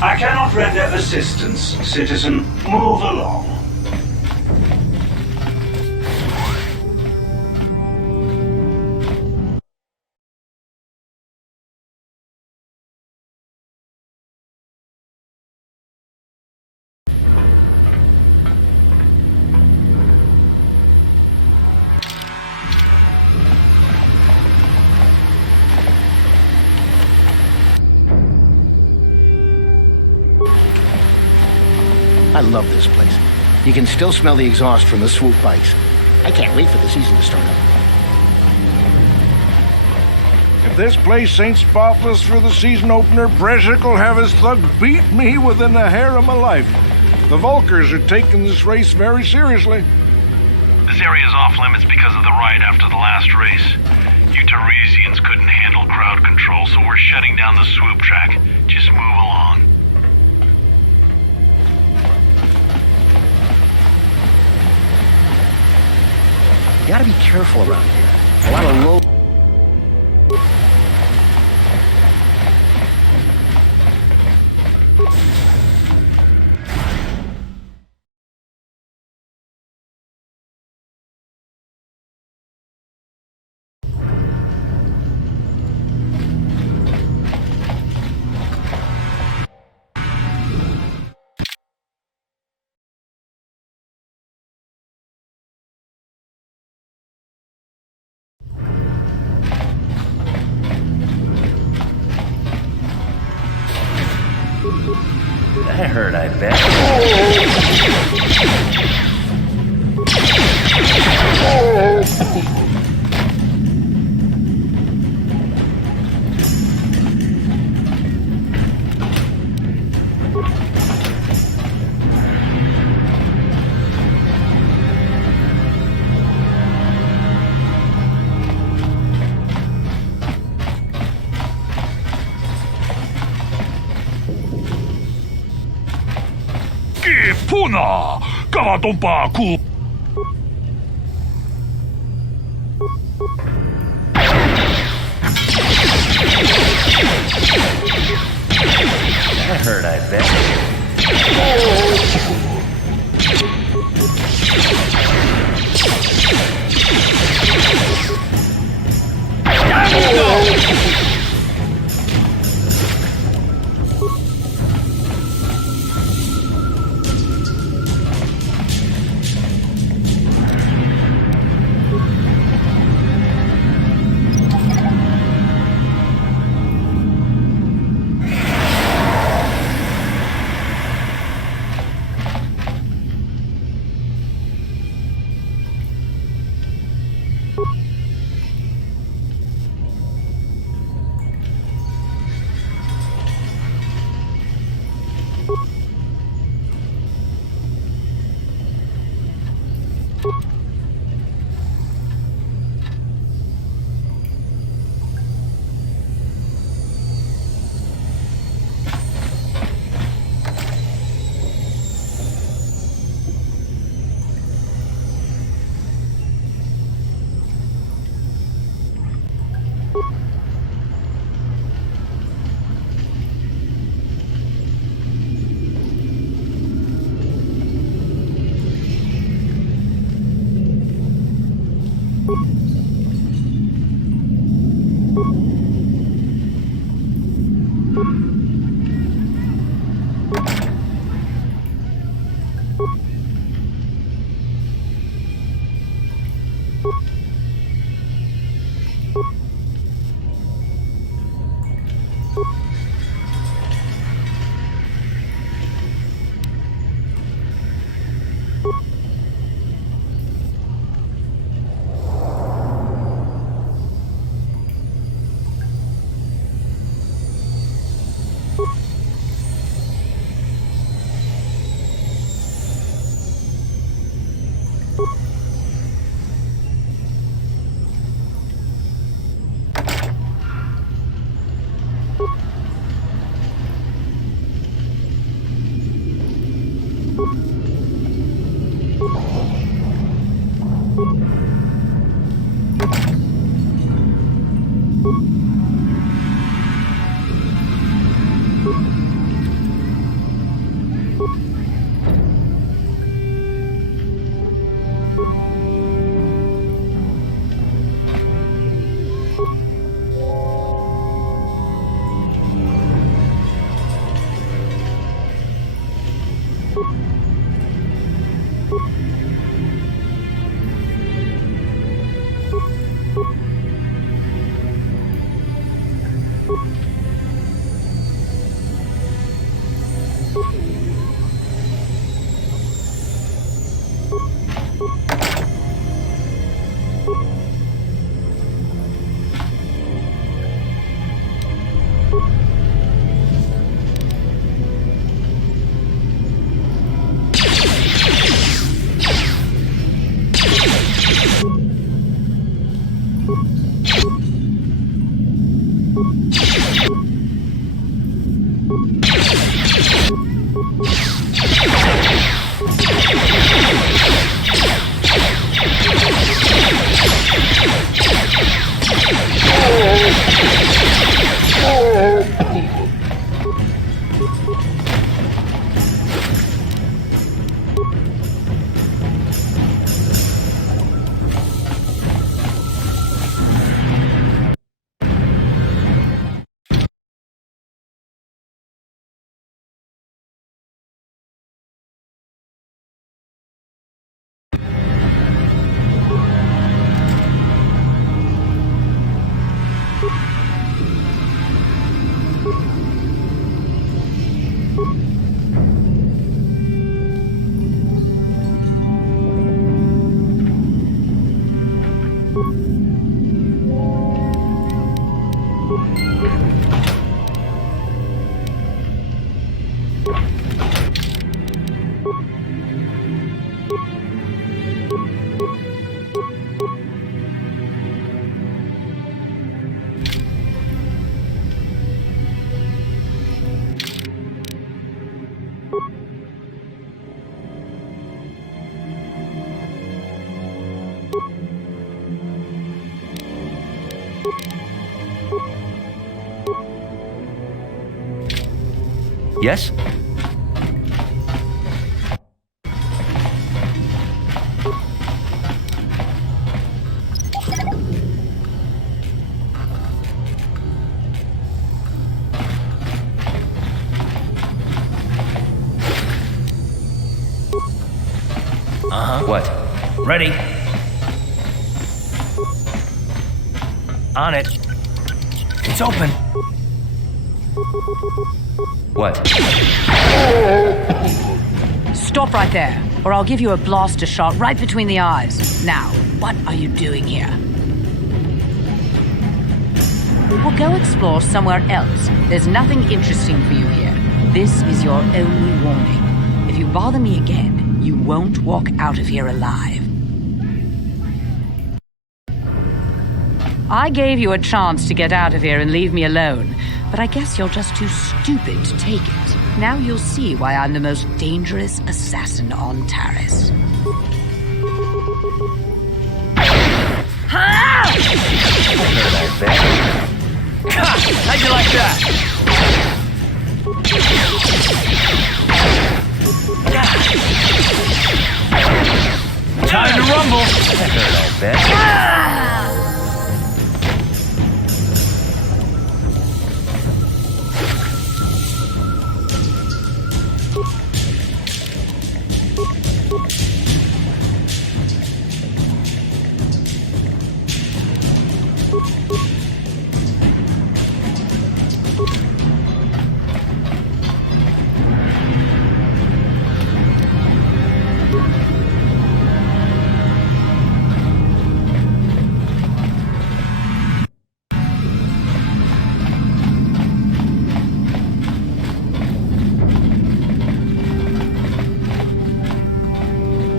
I cannot render assistance, citizen. Move along. I love this place. You can still smell the exhaust from the swoop bikes. I can't wait for the season to start up. If this place ain't spotless for the season opener, Brezhik will have his thug beat me within a hair of my life. The Volkers are taking this race very seriously. This area is off limits because of the riot after the last race. You Tarisians couldn't handle crowd control, so we're shutting down the swoop track. Just move along. You gotta be careful around here. A lot of low That hurt, I bet. Puna! Kamatumpa ku! That hurt, I bet. Yes? What? Ready. On it. It's open. What? Stop right there, or I'll give you a blaster shot right between the eyes. Now, what are you doing here? Well, go explore somewhere else. There's nothing interesting for you here. This is your only warning. If you bother me again, you won't walk out of here alive. I gave you a chance to get out of here and leave me alone, but I guess you're just too stupid to take it. Now you'll see why I'm the most dangerous assassin on Taris. How'd you like that? Time to rumble. That hurt, I bet.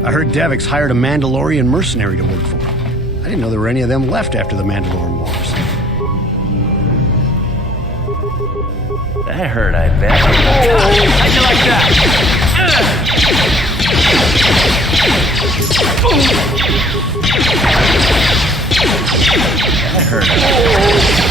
I heard Davix hired a Mandalorian mercenary to work for him. I didn't know there were any of them left after the Mandalorian Wars. That hurt, I bet. How'd you like that? That hurt, I bet.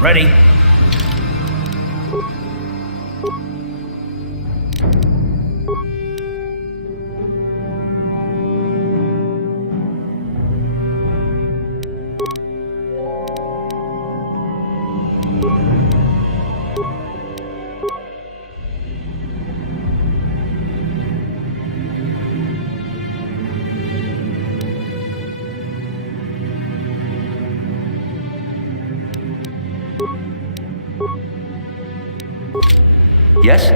Ready. Yes?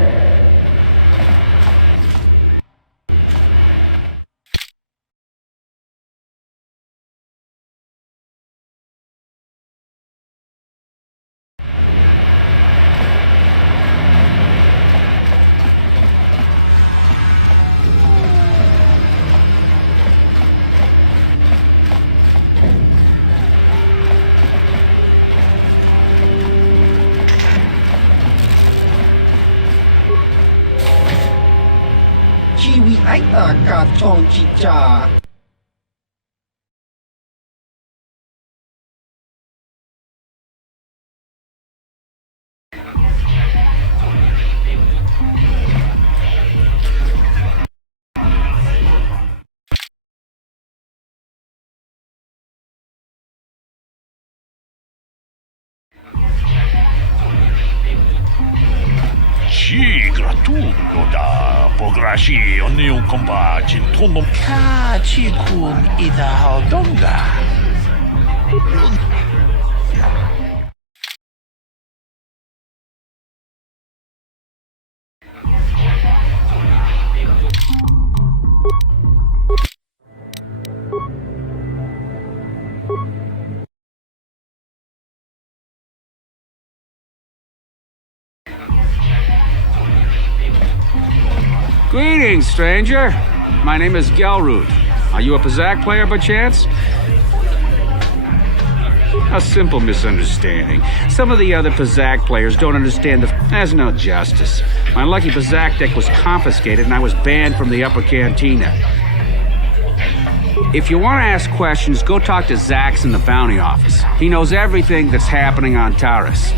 Chiwi aita ka chong chicha. Ci gratulo da pograshi onniu komba jintonom ka chikun ida haldonga. Greetings, stranger. My name is Gelrud. Are you a Pazak player by chance? A simple misunderstanding. Some of the other Pazak players don't understand there's no justice. My lucky Pazak deck was confiscated and I was banned from the upper cantina. If you want to ask questions, go talk to Zax in the bounty office. He knows everything that's happening on Taris.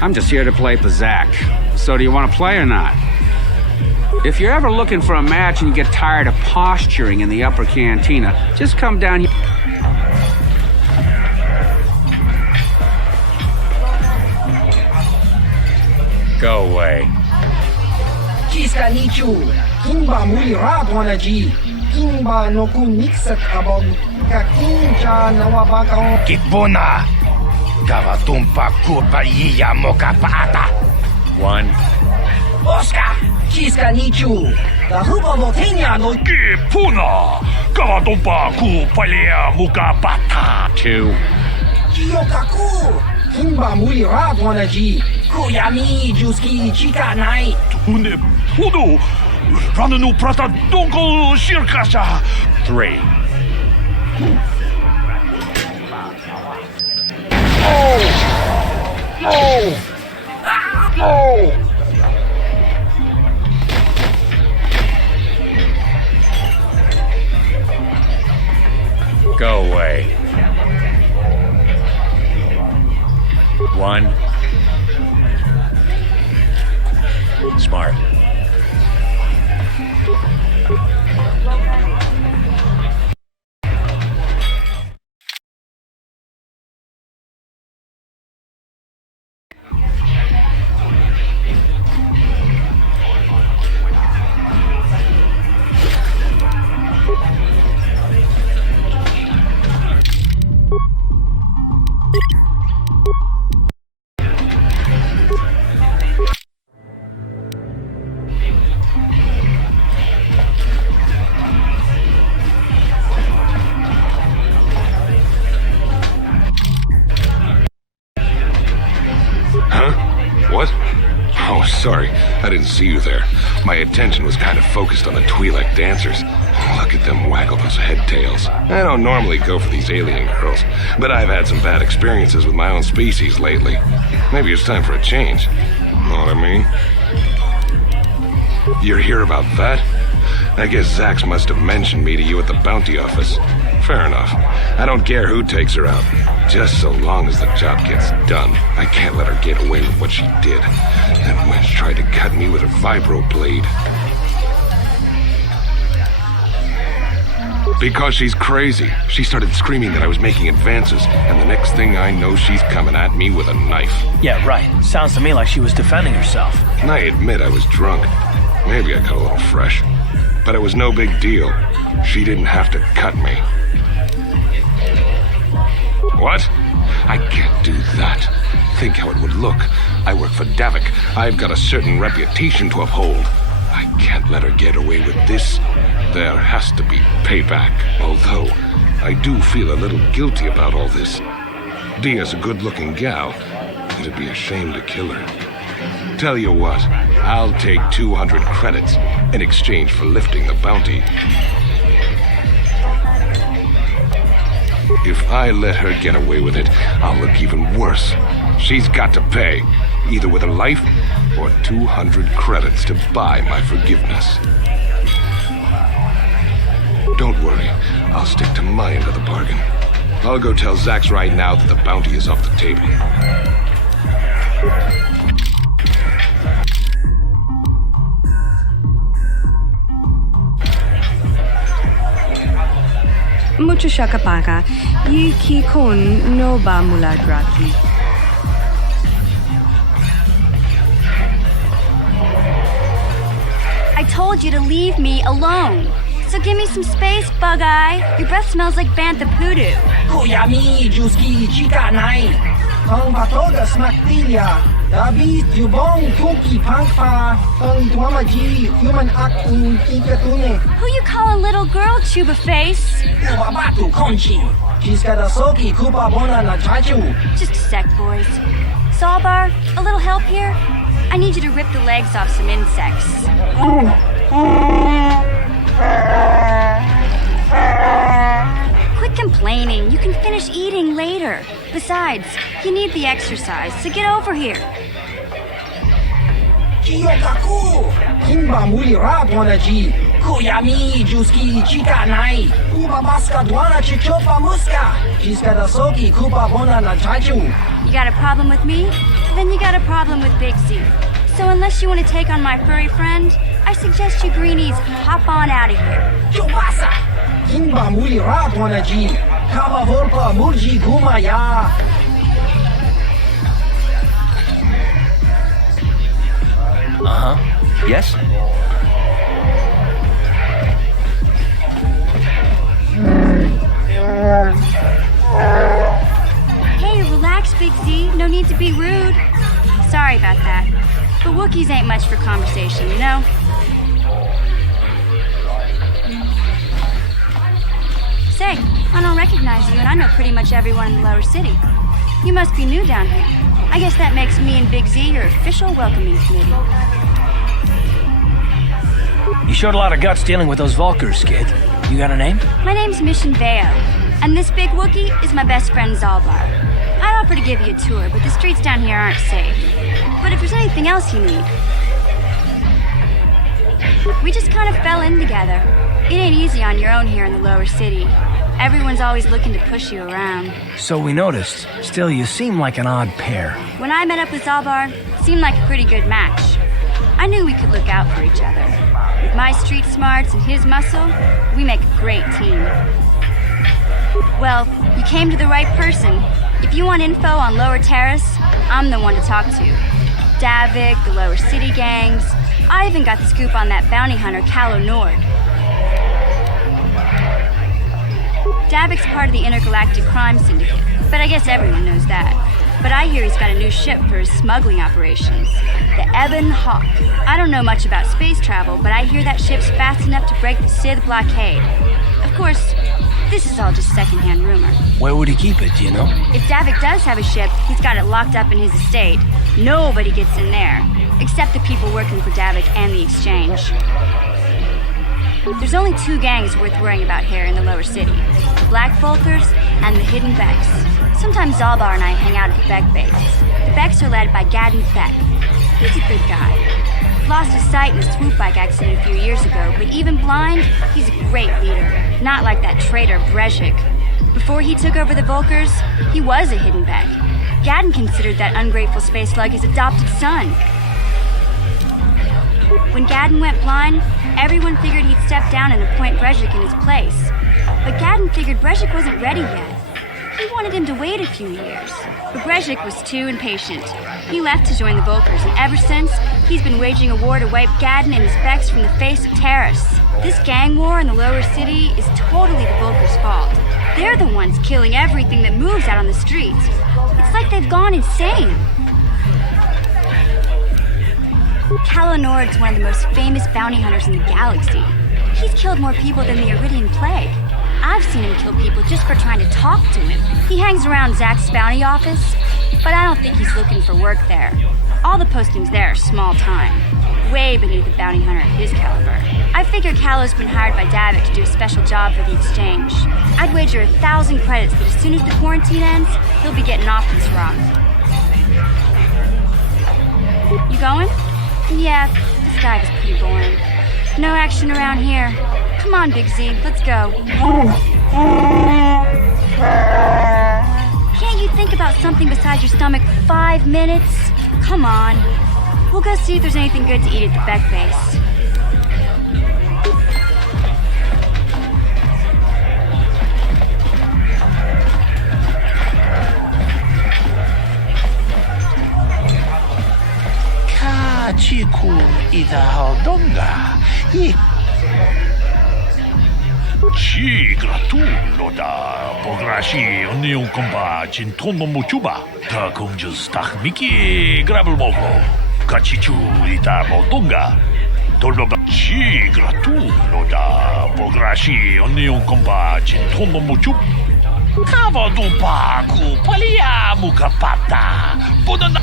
I'm just here to play Pazak. So do you want to play or not? If you're ever looking for a match and you get tired of posturing in the upper cantina, just come down here. Go away. Kiska nichu. Kimba muli radwana ji. Kimba no kun mixat abog. Kakinja nawabakao. Kitbona. Gawatumpa kupaiya moka paata. 1. Oscar. Kiska nichu. Dahuba motenya no. Kipuna. Gawatumpa kupaiya moka pata. 2. Kiyokaku. Kimba muli radwana ji. Kuyami juski chika nai. Tune pudu. Rananu prata donko shirkasha. 3. No! Go away. 1. Smart. What? Oh, sorry. I didn't see you there. My attention was kind of focused on the Twi'lek dancers. Look at them waggle those head tails. I don't normally go for these alien girls, but I've had some bad experiences with my own species lately. Maybe it's time for a change. Know what I mean? You're here about that? I guess Zax must have mentioned me to you at the bounty office. Fair enough. I don't care who takes her out. Just so long as the job gets done. I can't let her get away with what she did. That wench tried to cut me with her vibro blade. Because she's crazy. She started screaming that I was making advances, and the next thing I know, she's coming at me with a knife. Yeah, right. Sounds to me like she was defending herself. And I admit I was drunk. Maybe I got a little fresh. But it was no big deal. She didn't have to cut me. What? I can't do that. Think how it would look. I work for Davik. I've got a certain reputation to uphold. I can't let her get away with this. There has to be payback. Although, I do feel a little guilty about all this. Dia's a good-looking gal. It'd be a shame to kill her. Tell you what, I'll take 200 credits in exchange for lifting the bounty. If I let her get away with it, I'll look even worse. She's got to pay, either with her life or 200 credits to buy my forgiveness. Don't worry, I'll stick to my end of the bargain. I'll go tell Zax right now that the bounty is off the table. Mucho shakapaka, yi ki kun no ba muladraki. I told you to leave me alone. So give me some space, Bug Eye. Your breath smells like bantha poodoo. Kuyami, Juski, Chica Nai. Tong Patoga Smaktilia. David, Yubong, Tuki, Pankpa. Tong Tuamaji, Human Act in Ikatune. Who you call a little girl, Chuba Face? Ubabatu Conchi. She's got a soki, Kupa Bona na Chaju. Just a sec, boys. Zaalbar, a little help here? I need you to rip the legs off some insects. Quit complaining. You can finish eating later. Besides, you need the exercise, so get over here. Kiyokaku! Kimba Muli Radwanaji! Kuyami, Juski, Chica Nai! Kuba Baska Dwana Chichopa Muska! Jiska da Soki, Kupa Bona na Chaju! You got a problem with me? Then you got a problem with Big Z. So unless you want to take on my furry friend, I suggest you greenies hop on out of here. Chubasa! Kimba Muli Radwanaji! Kaba Volpa Murji Gumaya! Uh-huh. Yes? Hey, relax, Big Z. No need to be rude. Sorry about that. But Wookiees ain't much for conversation, you know? Say, I don't recognize you, and I know pretty much everyone in the lower city. You must be new down here. I guess that makes me and Big Z your official welcoming committee. You showed a lot of guts dealing with those Vulkars, kid. You got a name? My name's Mission Vao, and this big Wookiee is my best friend Zaalbar. I'd offer to give you a tour, but the streets down here aren't safe. But if there's anything else you need... We just kind of fell in together. It ain't easy on your own here in the lower city. Everyone's always looking to push you around. So we noticed. Still, you seem like an odd pair. When I met up with Zaalbar, it seemed like a pretty good match. I knew we could look out for each other. With my street smarts and his muscle, we make a great team. Well, you came to the right person. If you want info on Lower Taris, I'm the one to talk to. Davik, the Lower City gangs. I even got the scoop on that bounty hunter, Calo Nord. Davik's part of the intergalactic crime syndicate, but I guess everyone knows that. But I hear he's got a new ship for his smuggling operations, the Ebon Hawk. I don't know much about space travel, but I hear that ship's fast enough to break the SITH blockade. Of course, this is all just secondhand rumor. Where would he keep it, do you know? If Davik does have a ship, he's got it locked up in his estate. Nobody gets in there, except the people working for Davik and the exchange. There's only two gangs worth worrying about here in the lower city. The Black Vulkars and the Hidden Becks. Sometimes Zaalbar and I hang out at the Beck base. The Becks are led by Gadden Beck. He's a good guy. Lost his sight in a swoop bike accident a few years ago, but even blind, he's a great leader. Not like that traitor Brezhik. Before he took over the Vulkars, he was a Hidden Beck. Gadden considered that ungrateful space slug his adopted son. When Gadden went blind, everyone figured he'd step down and appoint Brezhik in his place. But Gadden figured Brezhik wasn't ready yet. He wanted him to wait a few years. But Brezhik was too impatient. He left to join the Vulkars, and ever since, he's been waging a war to wipe Gadden and his Becks from the face of Taris. This gang war in the lower city is totally the Vulkars' fault. They're the ones killing everything that moves out on the streets. It's like they've gone insane. Calo Nord's one of the most famous bounty hunters in the galaxy. He's killed more people than the Iridian Plague. I've seen him kill people just for trying to talk to him. He hangs around Zach's bounty office, but I don't think he's looking for work there. All the postings there are small time, way beneath a bounty hunter of his caliber. I figure Calo's been hired by Davik to do a special job for the exchange. I'd wager 1,000 credits that as soon as the quarantine ends, he'll be getting off this run. You going? Yeah, this dive is pretty boring. No action around here. Come on, Big Z, let's go. Can't you think about something besides your stomach for 5 minutes? Come on. We'll go see if there's anything good to eat at the Beck base. Chikun ida haldonga. Ci gratullo da pograshi onion komba cintono muchuba. Ta kunjus tahmiki grabel mogo. Kachichu ida moldonga. Dolba ci gratullo da pograshi onion komba cintono muchuba. Kava dupa ku palia mukapata. Bodana.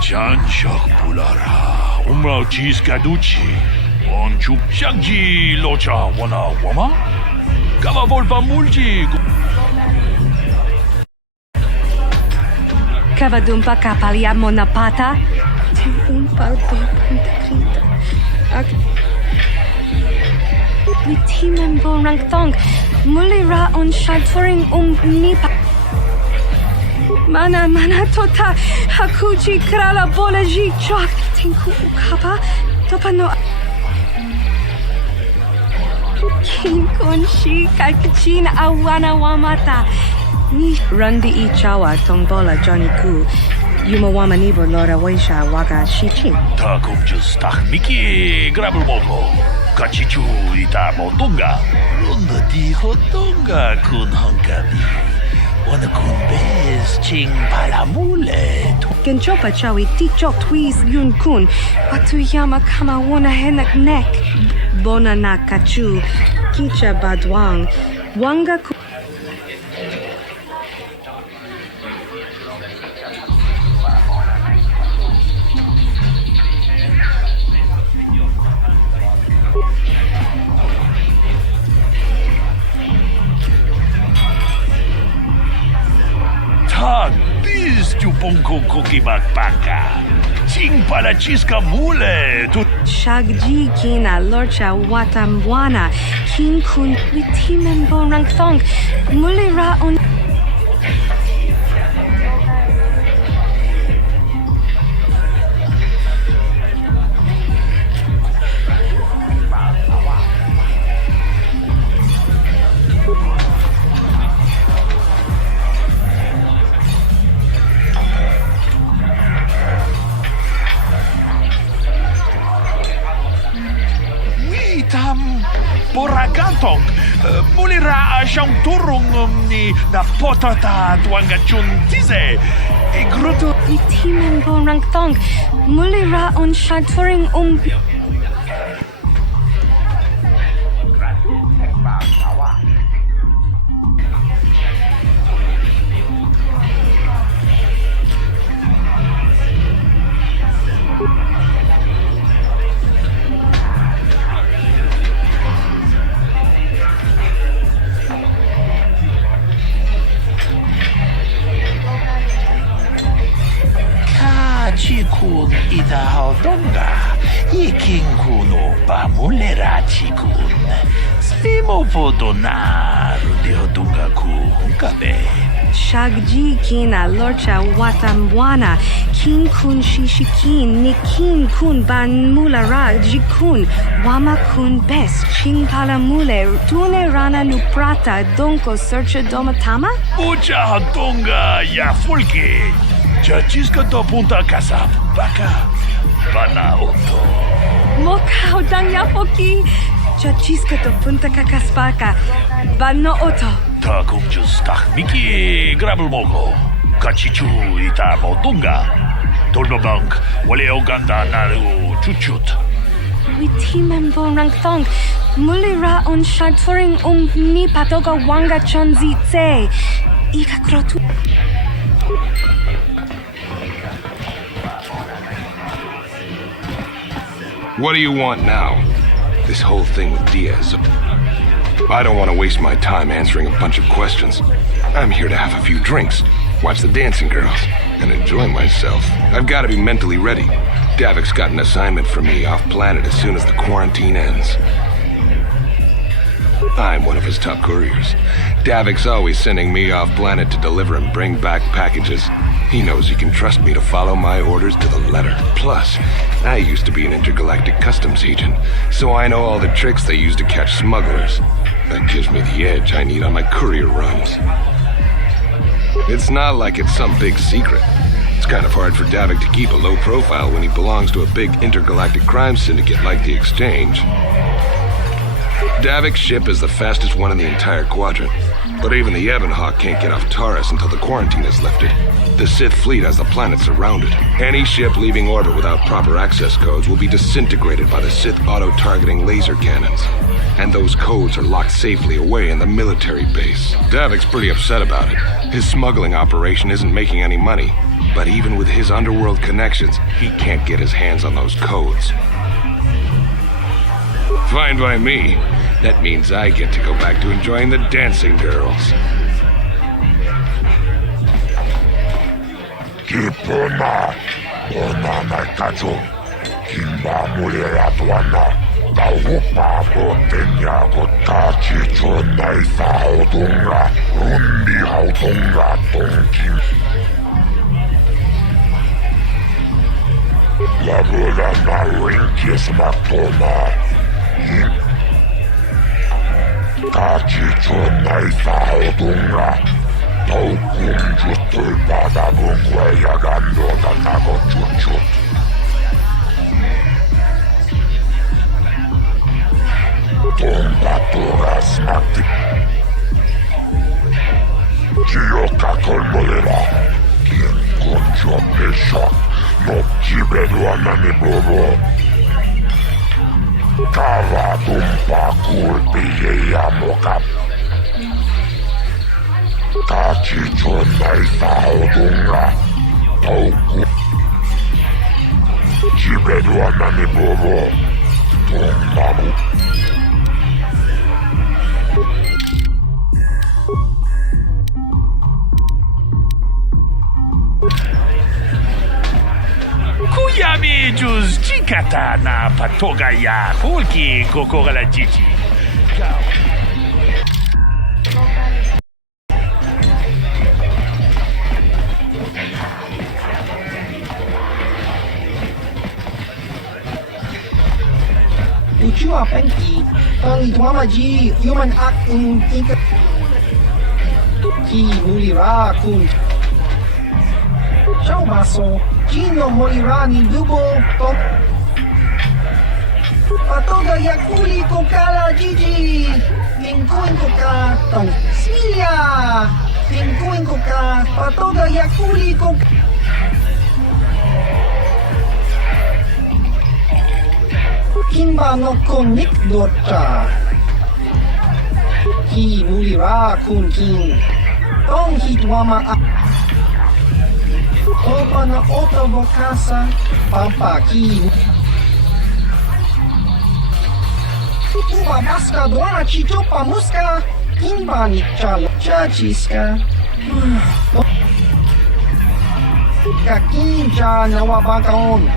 Janshak pulara. Umrao cheese caducci. On chup shagji locha wana wama. Kava volpa multi. Kavadumpa kapalia monapata. Timpal puntakrita. Witiman bonrang thong. Mulira on shalturing nipa. Mana tota hakuji krala bolaji chok tinku ukapa topano kinkon shi kalkachin awana wamata ni randi ichawa tongbola Johnny Ku yumawama nibo lora waisha waga shichi Takum just tahmiki grabel mogo kachichu ita motunga runda di hotunga kun hankabi. Wana kun bez ching palamule. Genchopa chawi tichok twis yun kun. Watuyama kama wana henak nek. Bona na kachu. Kicha badwang. Wanga ku. Bis tu ponko koki bakbaka. Ching pala chiska mule. Shagji kina lorcha watamwana. King kun witimen bonrang thong. Mulira on. Boragatong, mulira siyang turong ni na potata tuangachun tize. Igruto. Itimen bonrang thong. Mulira on shalturing Chikun ida haldonga. Iking kuno pa mulera chikun. Simo podonar de hodunga ku hunkabe. Shagji kina lorcha watamwana. King kun shishikin. Nikin kun ban mulara jikun. Wama kun bes. Ching palamule. Tune rana nuprata. Donko searcha domatama? Mucha hodunga ya fulke. Chachiska to punta casa baka. Bana oto. Mokao dangyapoki. Chachiska to punta kakaspaka. Bano oto. Ta kung just tak Miki grabel moko. Kachichu ita motunga. Tolbabank wale oganda naru chuchut. Witimem borang thong. Mulira on shadforing ni patoga wanga chonzi tse. Ika krotu. What do you want now? This whole thing with Diaz. I don't want to waste my time answering a bunch of questions. I'm here to have a few drinks, watch the dancing girls, and enjoy myself. I've got to be mentally ready. Davik's got an assignment for me off-planet as soon as the quarantine ends. I'm one of his top couriers. Davik's always sending me off-planet to deliver and bring back packages. He knows he can trust me to follow my orders to the letter. Plus, I used to be an intergalactic customs agent, so I know all the tricks they use to catch smugglers. That gives me the edge I need on my courier runs. It's not like it's some big secret. It's kind of hard for Davik to keep a low profile when he belongs to a big intergalactic crime syndicate like the Exchange. Davik's ship is the fastest one in the entire quadrant, but even the Ebonhawk can't get off Taris until the quarantine is lifted. The Sith fleet has the planet surrounded. Any ship leaving orbit without proper access codes will be disintegrated by the Sith auto-targeting laser cannons. And those codes are locked safely away in the military base. Davik's pretty upset about it. His smuggling operation isn't making any money, but even with his underworld connections, he can't get his hands on those codes. Fine by me. That means I get to go back to enjoying the dancing girls. Kipuna, ona nakaju, kimba mulera tuana, taupa botenya kotachi chonai saudunga, rundi haudunga tonkin. Lavula na rinkis matona, tachi chonai saudunga. Taukum jutul pada bungwe ya gando dan nago cucut. Tombaturas mati. Kiyoka kolmolera. Kien konjo pesha. No kibeduana ni bobo. Kava tumpa kulpi ya mokap. Tachi chonai saudunga, tauku. Kibeduana ni bobo, tumbamu. Kuyami juz chikata na patoga ya hulki kokora jiji. Uchua penki, tangi tuama ji human act in inka. Ki mulira kun. Ciao baso, Gino mulira ni dubo top. Patoga yakuli kokala jiji. Lingkuin koka tong Smilia. Lingkuin koka patoga yakuli koka. Kimba no konnikdota. Ki mulira kun kin. Tong hitwama a. Opa na oto bokasa. Pampa ki. Uba baska doana chitopa muska. Kimba ni chalo chachiska. Kakinja nawabakaon.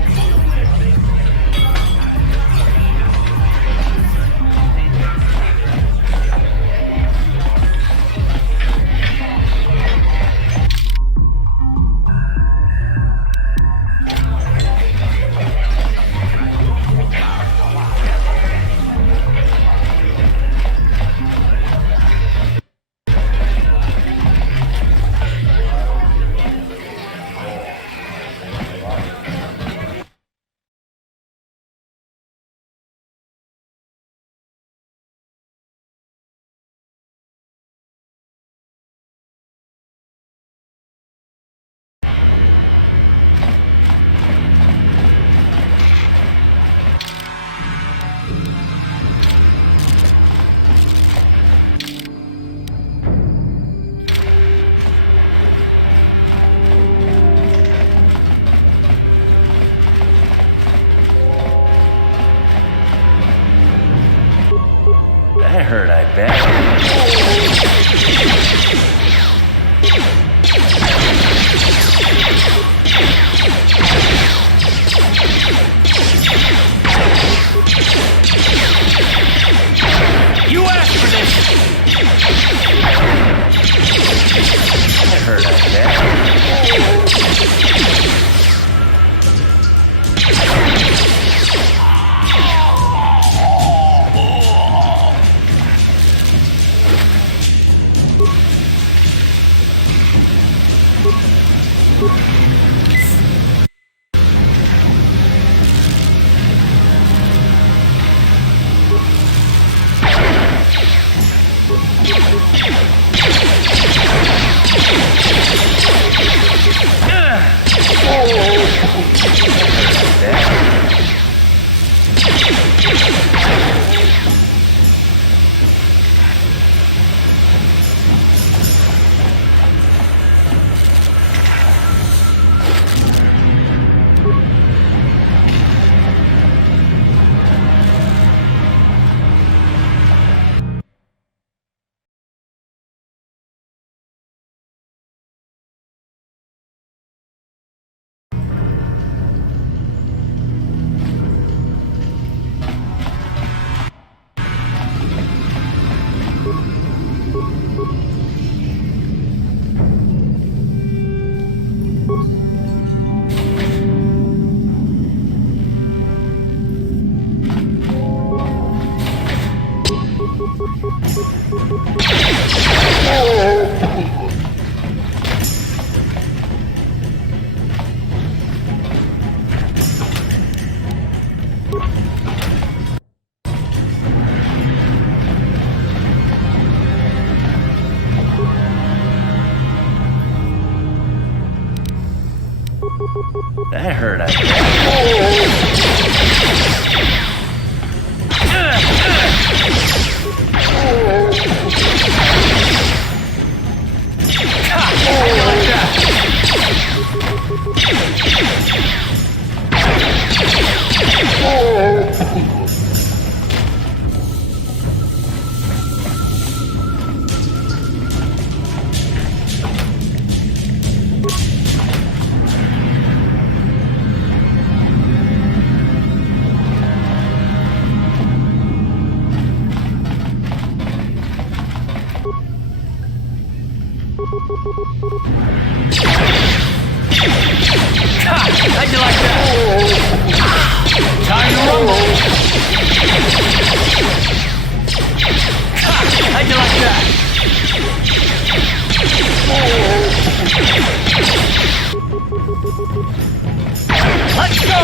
That hurt, I bet. You asked for this! That hurt, I bet. That hurt, I bet. How'd you like that? Time to rumble. How'd you like that? Let's go!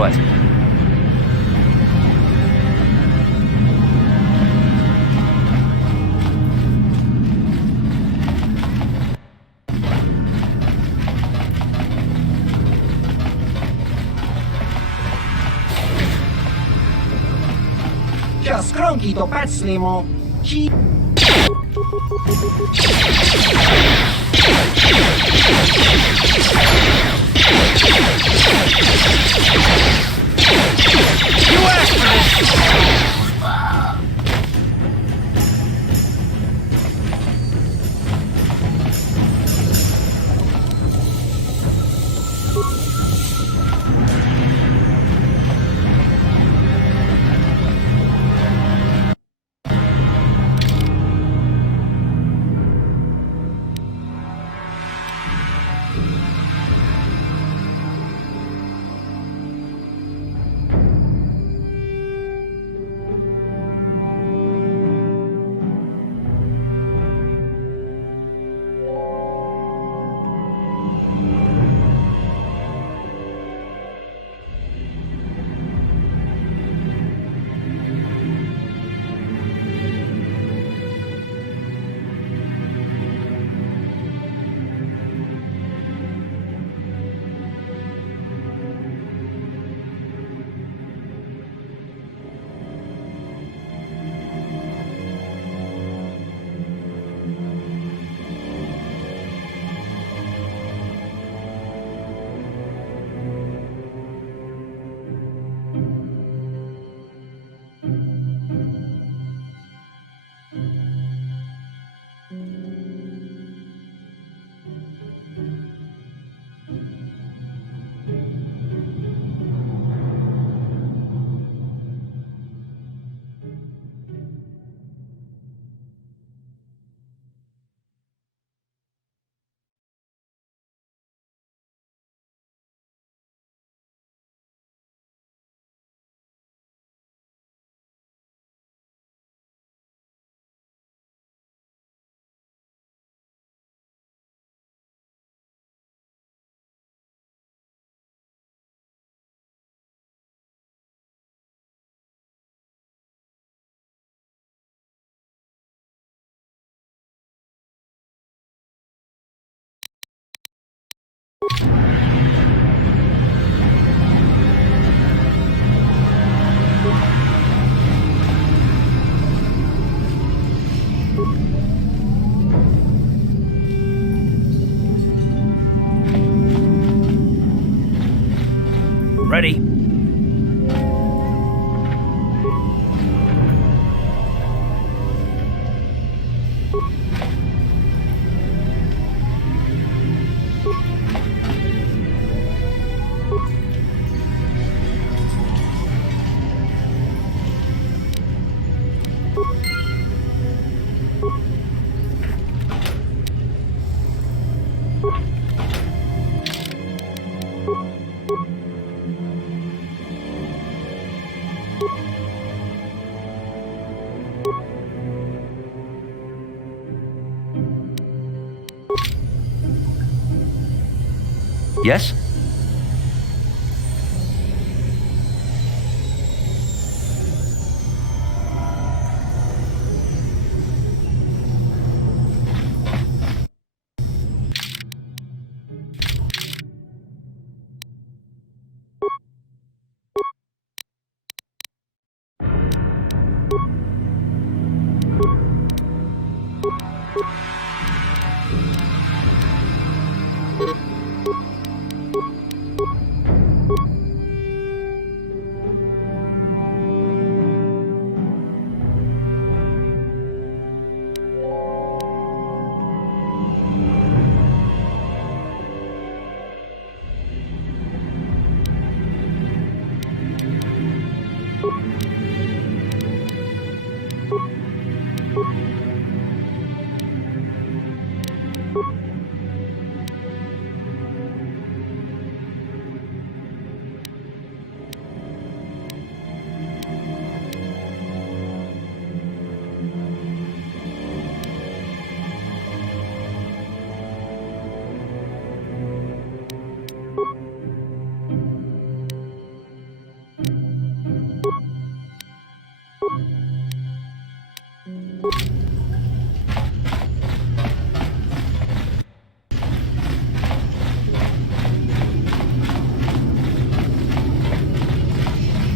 What? Siya skronki to pecnimo. Ci... You asked for this! Yes?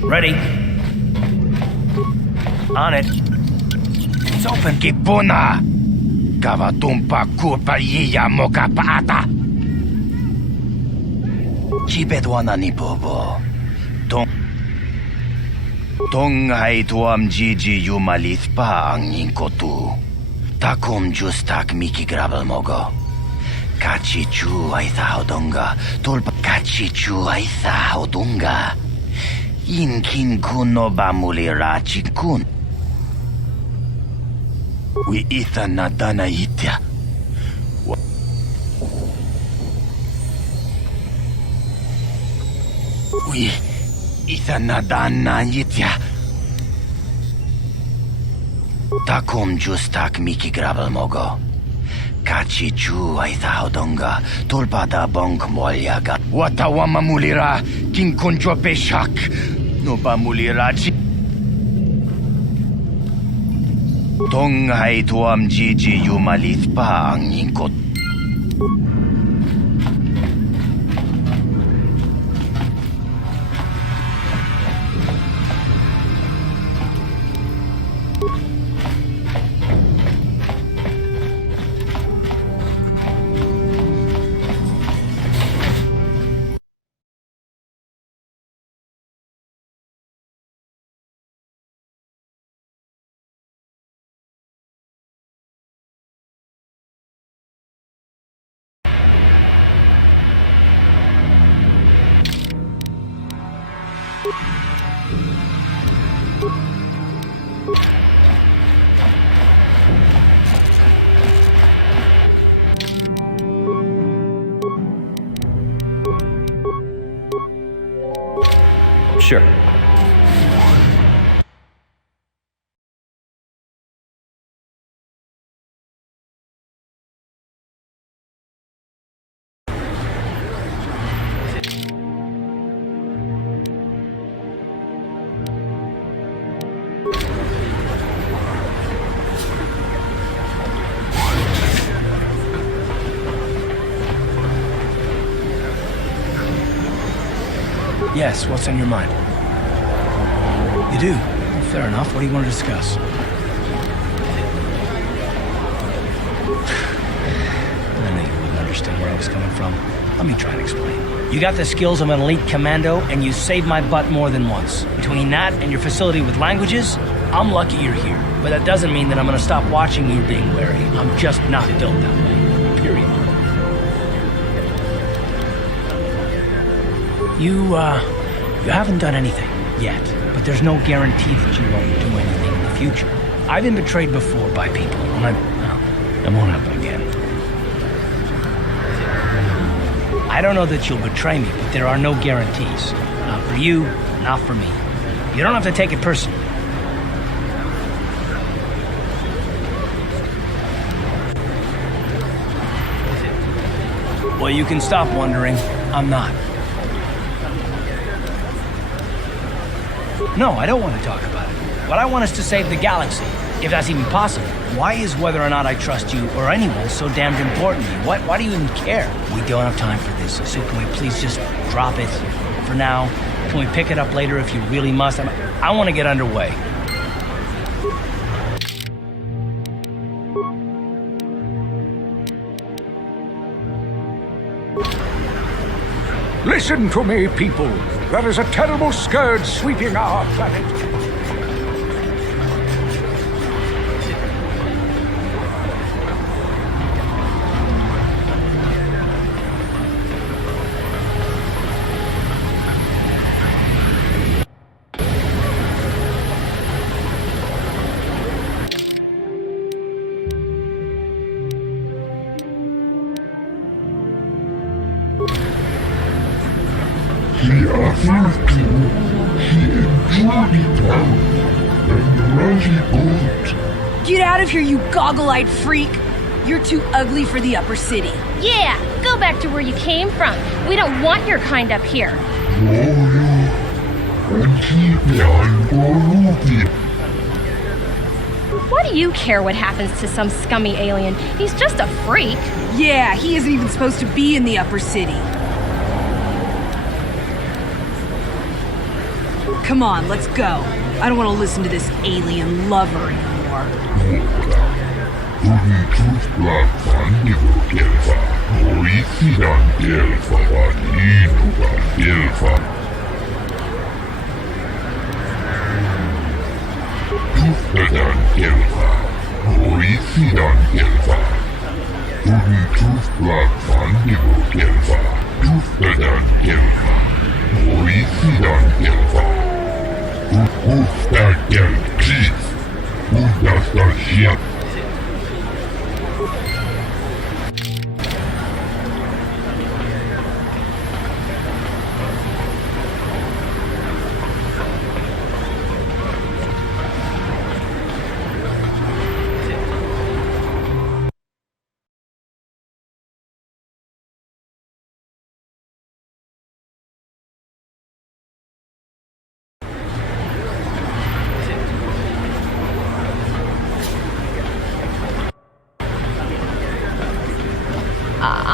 Ready. On it. It's open. Kipuna! Kavatumpa kupaliya moka paata! Chibedwana ni bobo. Tonghay tuam jiji yumalit pa ang ningkotu. Takum justak mikigrabal mogo. Kachichu ay thaodonga. Tulpa kachichu ay thaodonga. Inkin kuno bamulira chikun. We itha nadana itya. We itha nadana itya. Takum justak mikigrabal mogo. Kachichu ay thaodonga. Tulpada bong molyaga. Watawama mulira. Kinkunjwa peshak. No ba mulira chi. Tonghay tuam jiji yumalit pa ang ningkot. Sure. Yes, what's on your mind? You do? Well, fair enough. What do you want to discuss? I knew you wouldn't understand where I was coming from. Let me try and explain. You got the skills of an elite commando, and you saved my butt more than once. Between that and your facility with languages, I'm lucky you're here. But that doesn't mean that I'm gonna stop watching you being wary. I'm just not built that way. Period. You haven't done anything yet, but there's no guarantee that you won't do anything in the future. I've been betrayed before by people, and it won't happen again. I don't know that you'll betray me, but there are no guarantees. Not for you, not for me. You don't have to take it personally. Well, you can stop wondering. I'm not. No, I don't want to talk about it. What I want is to save the galaxy, if that's even possible. Why is whether or not I trust you or anyone so damned important to you? Why do you even care? We don't have time for this, so can we please just drop it for now? Can we pick it up later if you really must? I want to get underway. Listen to me, people. There is a terrible scourge sweeping our planet. Get out of here, you goggle-eyed freak! You're too ugly for the upper city. Yeah, go back to where you came from. We don't want your kind up here. Why do you care what happens to some scummy alien? He's just a freak. Yeah, he isn't even supposed to be in the upper city. Come on, let's go. I don't want to listen to this alien lover anymore.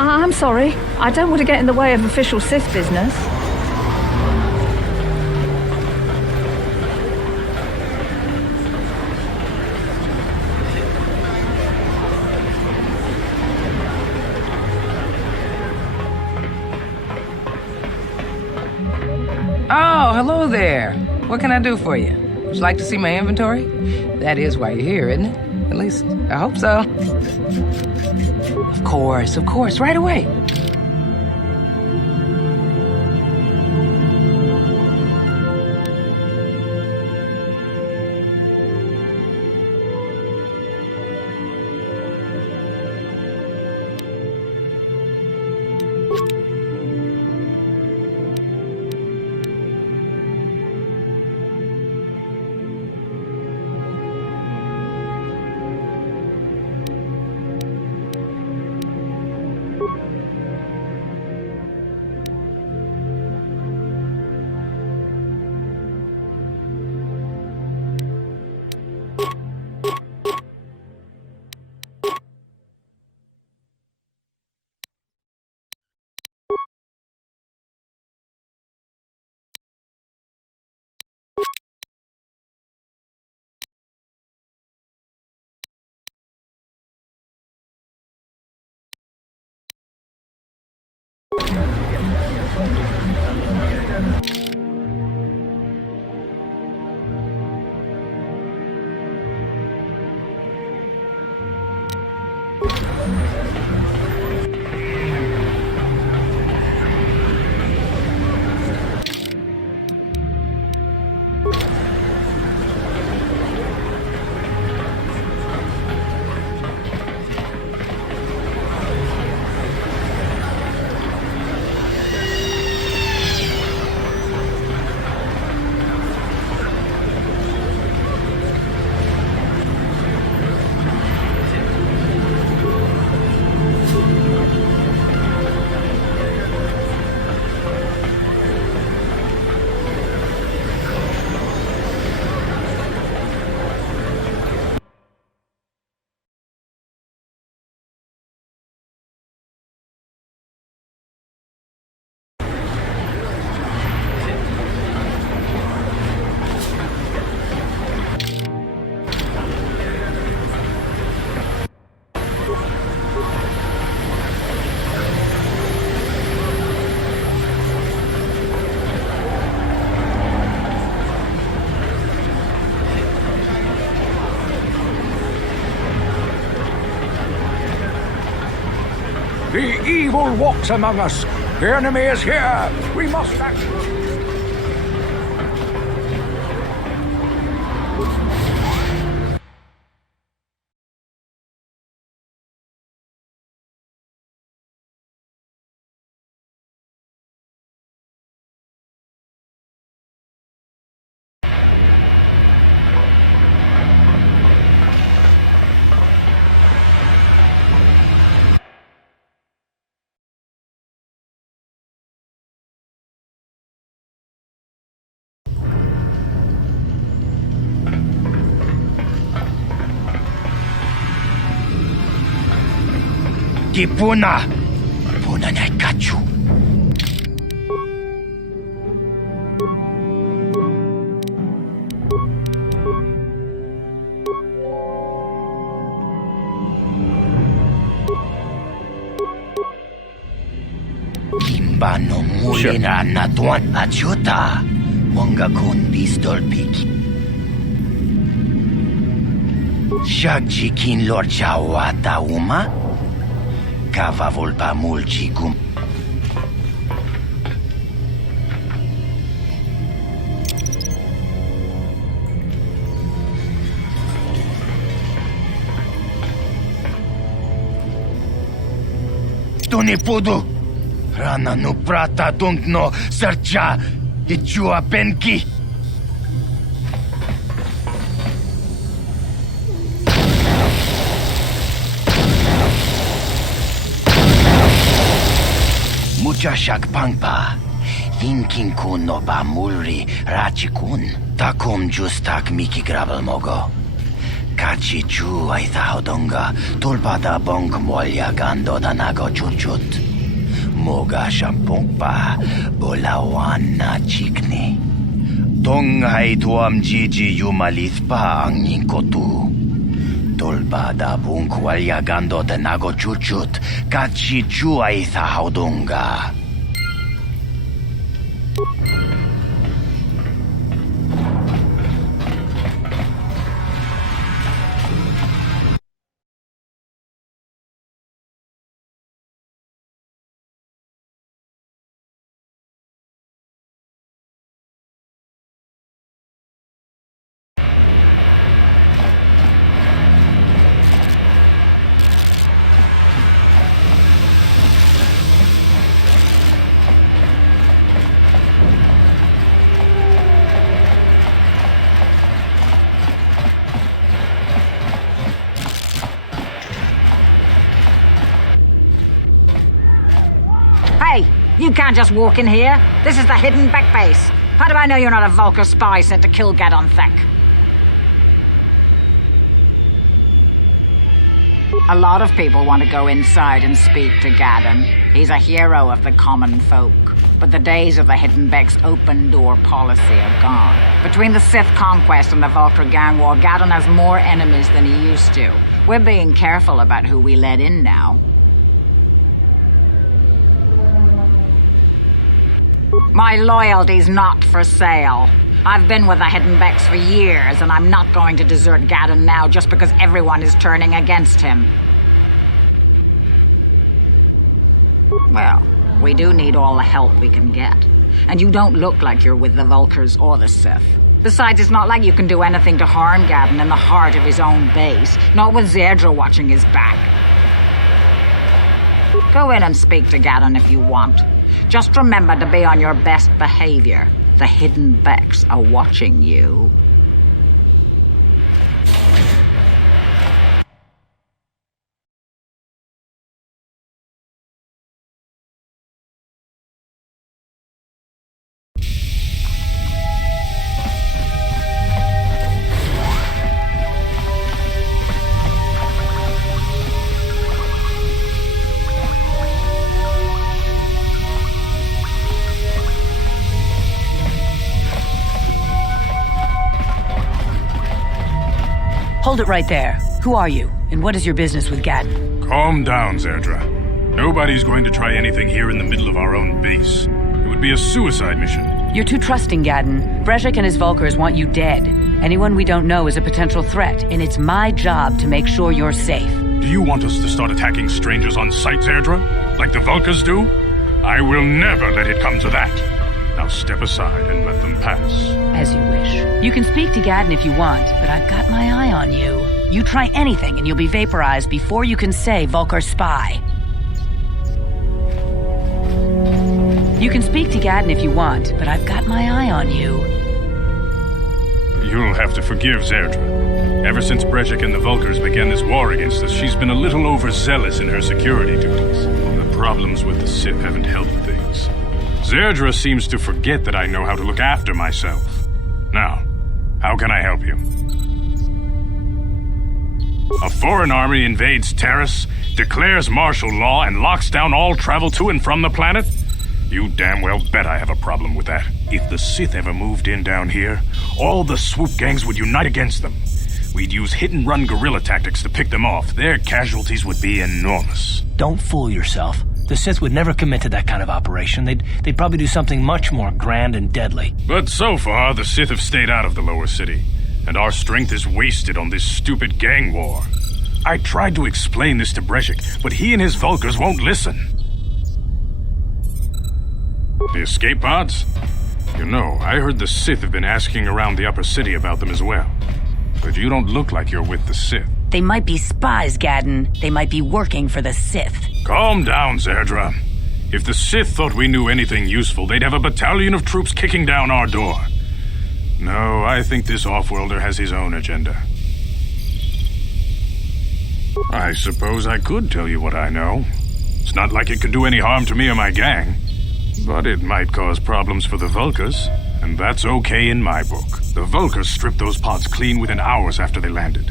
I'm sorry. I don't want to get in the way of official SITH business. Oh, hello there. What can I do for you? Would you like to see my inventory? That is why you're here, isn't it? At least, I hope so. Of course, right away. The evil walks among us. The enemy is here. We must act. Puna! Puna niya kachu. Kimbano mulina na tuan ajuta. Wanga kun pistol piki. Shagjikin Lord Chawata uma? Kava volpa mulci cum. Tu ne pudu. Rana nu prata dunkno sercha ichua penki. Muchashak pangpa, yinkin kun no ba mulri rachikun, takum justak miki grabel mogo. Kachi chu ay thahodonga, tulpada bong molya gando danago chuchut. Moga shampongpa, bolawan na chikni. Tonghay tuam jiji yumalithpa ang yinkotu. Tulpada bung walyagando de nago chuchut, kachi chu ay thahodonga. Hey, you can't just walk in here. This is the hidden back base. How do I know you're not a Vulcar spy sent to kill Gadon Thek? A lot of people want to go inside and speak to Gadon. He's a hero of the common folk. But the days of the Hidden Beck's open-door policy are gone. Between the Sith conquest and the Vulcar gang war, Gadon has more enemies than he used to. We're being careful about who we let in now. My loyalty's not for sale. I've been with the Hidden Becks for years, and I'm not going to desert Gadon now just because everyone is turning against him. Well, we do need all the help we can get. And you don't look like you're with the Vulcars or the Sith. Besides, it's not like you can do anything to harm Gadon in the heart of his own base, not with Zedra watching his back. Go in and speak to Gadon if you want. Just remember to be on your best behavior. The Hidden Becks are watching you. Hold it right there. Who are you, and what is your business with Gadon? Calm down, Zedra. Nobody's going to try anything here in the middle of our own base. It would be a suicide mission. You're too trusting, Gadon. Brezhik and his Vulcars want you dead. Anyone we don't know is a potential threat, and it's my job to make sure you're safe. Do you want us to start attacking strangers on sight, Zerdra? Like the Vulkars do? I will never let it come to that. Now step aside and let them pass. As you wish. You can speak to Gadden if you want, but I've got my eye on you. You try anything and you'll be vaporized before you can say Vulkar spy. You can speak to Gadden if you want, but I've got my eye on you. You'll have to forgive Zerdra. Ever since Brejik and the Vulkars began this war against us, she's been a little overzealous in her security duties. The problems with the Sith haven't helped things. Zerdra seems to forget that I know how to look after myself. Now, how can I help you? A foreign army invades Taris, declares martial law, and locks down all travel to and from the planet? You damn well bet I have a problem with that. If the Sith ever moved in down here, all the swoop gangs would unite against them. We'd use hit-and-run guerrilla tactics to pick them off. Their casualties would be enormous. Don't fool yourself. The Sith would never commit to that kind of operation. They'd probably do something much more grand and deadly. But so far, the Sith have stayed out of the lower city, and our strength is wasted on this stupid gang war. I tried to explain this to Brejik, but he and his Vulkars won't listen. The escape pods? You know, I heard the Sith have been asking around the upper city about them as well. But you don't look like you're with the Sith. They might be spies, Gadden. They might be working for the Sith. Calm down, Zerdra. If the Sith thought we knew anything useful, they'd have a battalion of troops kicking down our door. No, I think this off-worlder has his own agenda. I suppose I could tell you what I know. It's not like it could do any harm to me or my gang. But it might cause problems for the Vulkars, and that's okay in my book. The Vulkars stripped those pods clean within hours after they landed.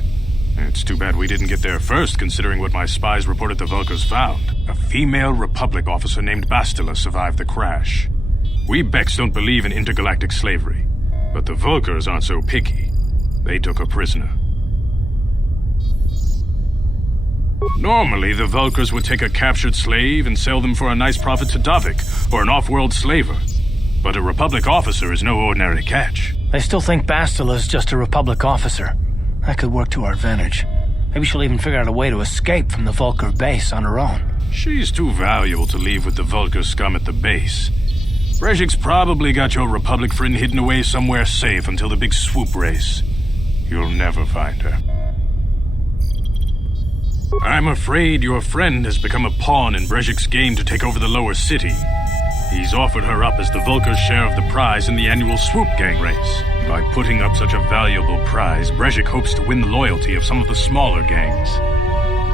It's too bad we didn't get there first, considering what my spies reported the Vulkars found. A female Republic officer named Bastila survived the crash. We Becks don't believe in intergalactic slavery, but the Vulkars aren't so picky. They took her prisoner. Normally, the Vulkars would take a captured slave and sell them for a nice profit to Davik, or an off-world slaver. But a Republic officer is no ordinary catch. They still think Bastila's just a Republic officer. That could work to our advantage. Maybe she'll even figure out a way to escape from the Vulkar base on her own. She's too valuable to leave with the Vulkar scum at the base. Brejik's probably got your Republic friend hidden away somewhere safe until the big swoop race. You'll never find her. I'm afraid your friend has become a pawn in Brejik's game to take over the lower city. He's offered her up as the Vulkar's share of the prize in the annual swoop gang race. By putting up such a valuable prize, Brejik hopes to win the loyalty of some of the smaller gangs.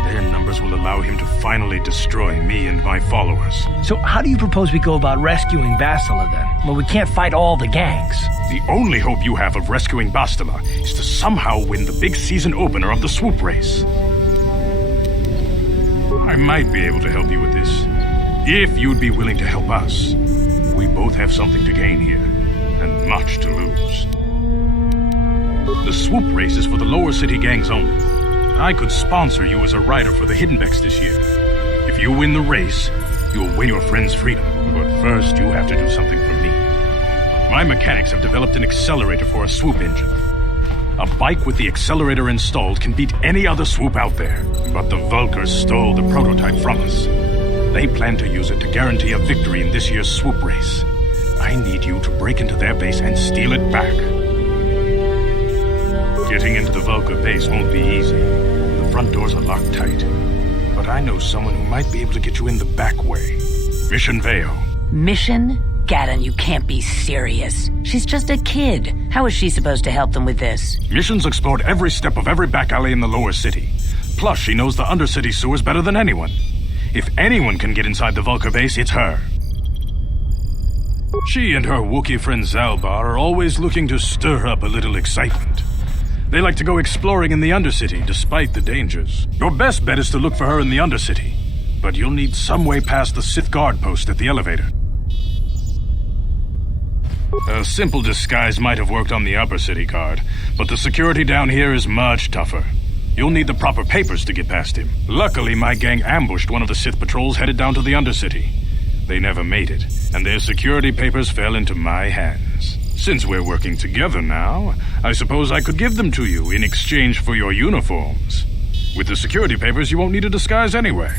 Their numbers will allow him to finally destroy me and my followers. So how do you propose we go about rescuing Bastila then? Well, we can't fight all the gangs. The only hope you have of rescuing Bastila is to somehow win the big season opener of the swoop race. I might be able to help you with this, if you'd be willing to help us. We both have something to gain here, and much to lose. The swoop race is for the lower city gangs only. I could sponsor you as a rider for the Hidden Becks this year. If you win the race, you'll win your friend's freedom. But first, you have to do something for me. My mechanics have developed an accelerator for a swoop engine. A bike with the accelerator installed can beat any other swoop out there. But the Vulkars stole the prototype from us. They plan to use it to guarantee a victory in this year's swoop race. I need you to break into their base and steal it back. Getting into the Vulkar base won't be easy. The front doors are locked tight. But I know someone who might be able to get you in the back way. Mission Vao. Mission? Gadden, you can't be serious. She's just a kid. How is she supposed to help them with this? Mission's explored every step of every back alley in the lower city. Plus, she knows the undercity sewers better than anyone. If anyone can get inside the Vulkar base, it's her. She and her Wookiee friend Zaalbar are always looking to stir up a little excitement. They like to go exploring in the Undercity, despite the dangers. Your best bet is to look for her in the Undercity, but you'll need some way past the Sith guard post at the elevator. A simple disguise might have worked on the Upper City guard, but the security down here is much tougher. You'll need the proper papers to get past him. Luckily, my gang ambushed one of the Sith patrols headed down to the Undercity. They never made it, and their security papers fell into my hands. Since we're working together now, I suppose I could give them to you in exchange for your uniforms. With the security papers, you won't need a disguise anyway.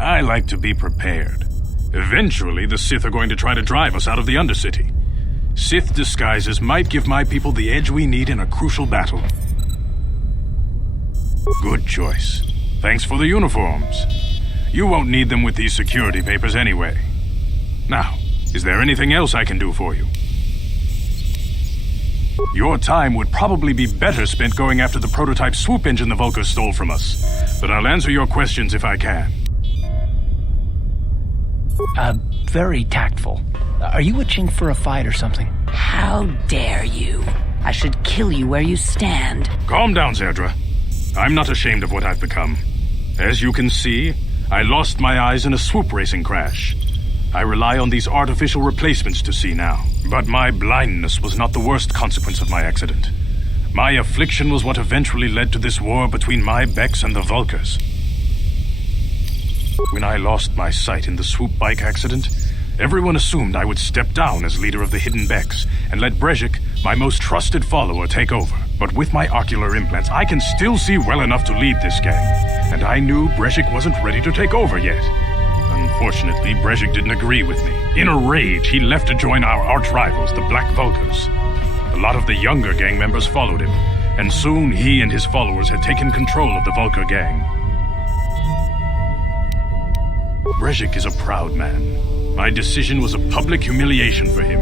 I like to be prepared. Eventually, the Sith are going to try to drive us out of the Undercity. Sith disguises might give my people the edge we need in a crucial battle. Good choice. Thanks for the uniforms. You won't need them with these security papers anyway. Now, is there anything else I can do for you? Your time would probably be better spent going after the prototype swoop engine the Vulkars stole from us. But I'll answer your questions if I can. Very tactful. Are you itching for a fight or something? How dare you? I should kill you where you stand. Calm down, Zerdra. I'm not ashamed of what I've become. As you can see, I lost my eyes in a swoop racing crash. I rely on these artificial replacements to see now. But my blindness was not the worst consequence of my accident. My affliction was what eventually led to this war between my Becks and the Vulkars. When I lost my sight in the swoop bike accident, everyone assumed I would step down as leader of the Hidden Becks and let Brejik, my most trusted follower, take over. But with my ocular implants, I can still see well enough to lead this gang. And I knew Brejik wasn't ready to take over yet. Unfortunately, Brejik didn't agree with me. In a rage, he left to join our arch-rivals, the Black Vulkars. A lot of the younger gang members followed him, and soon he and his followers had taken control of the Vulkar gang. Brejik is a proud man. My decision was a public humiliation for him.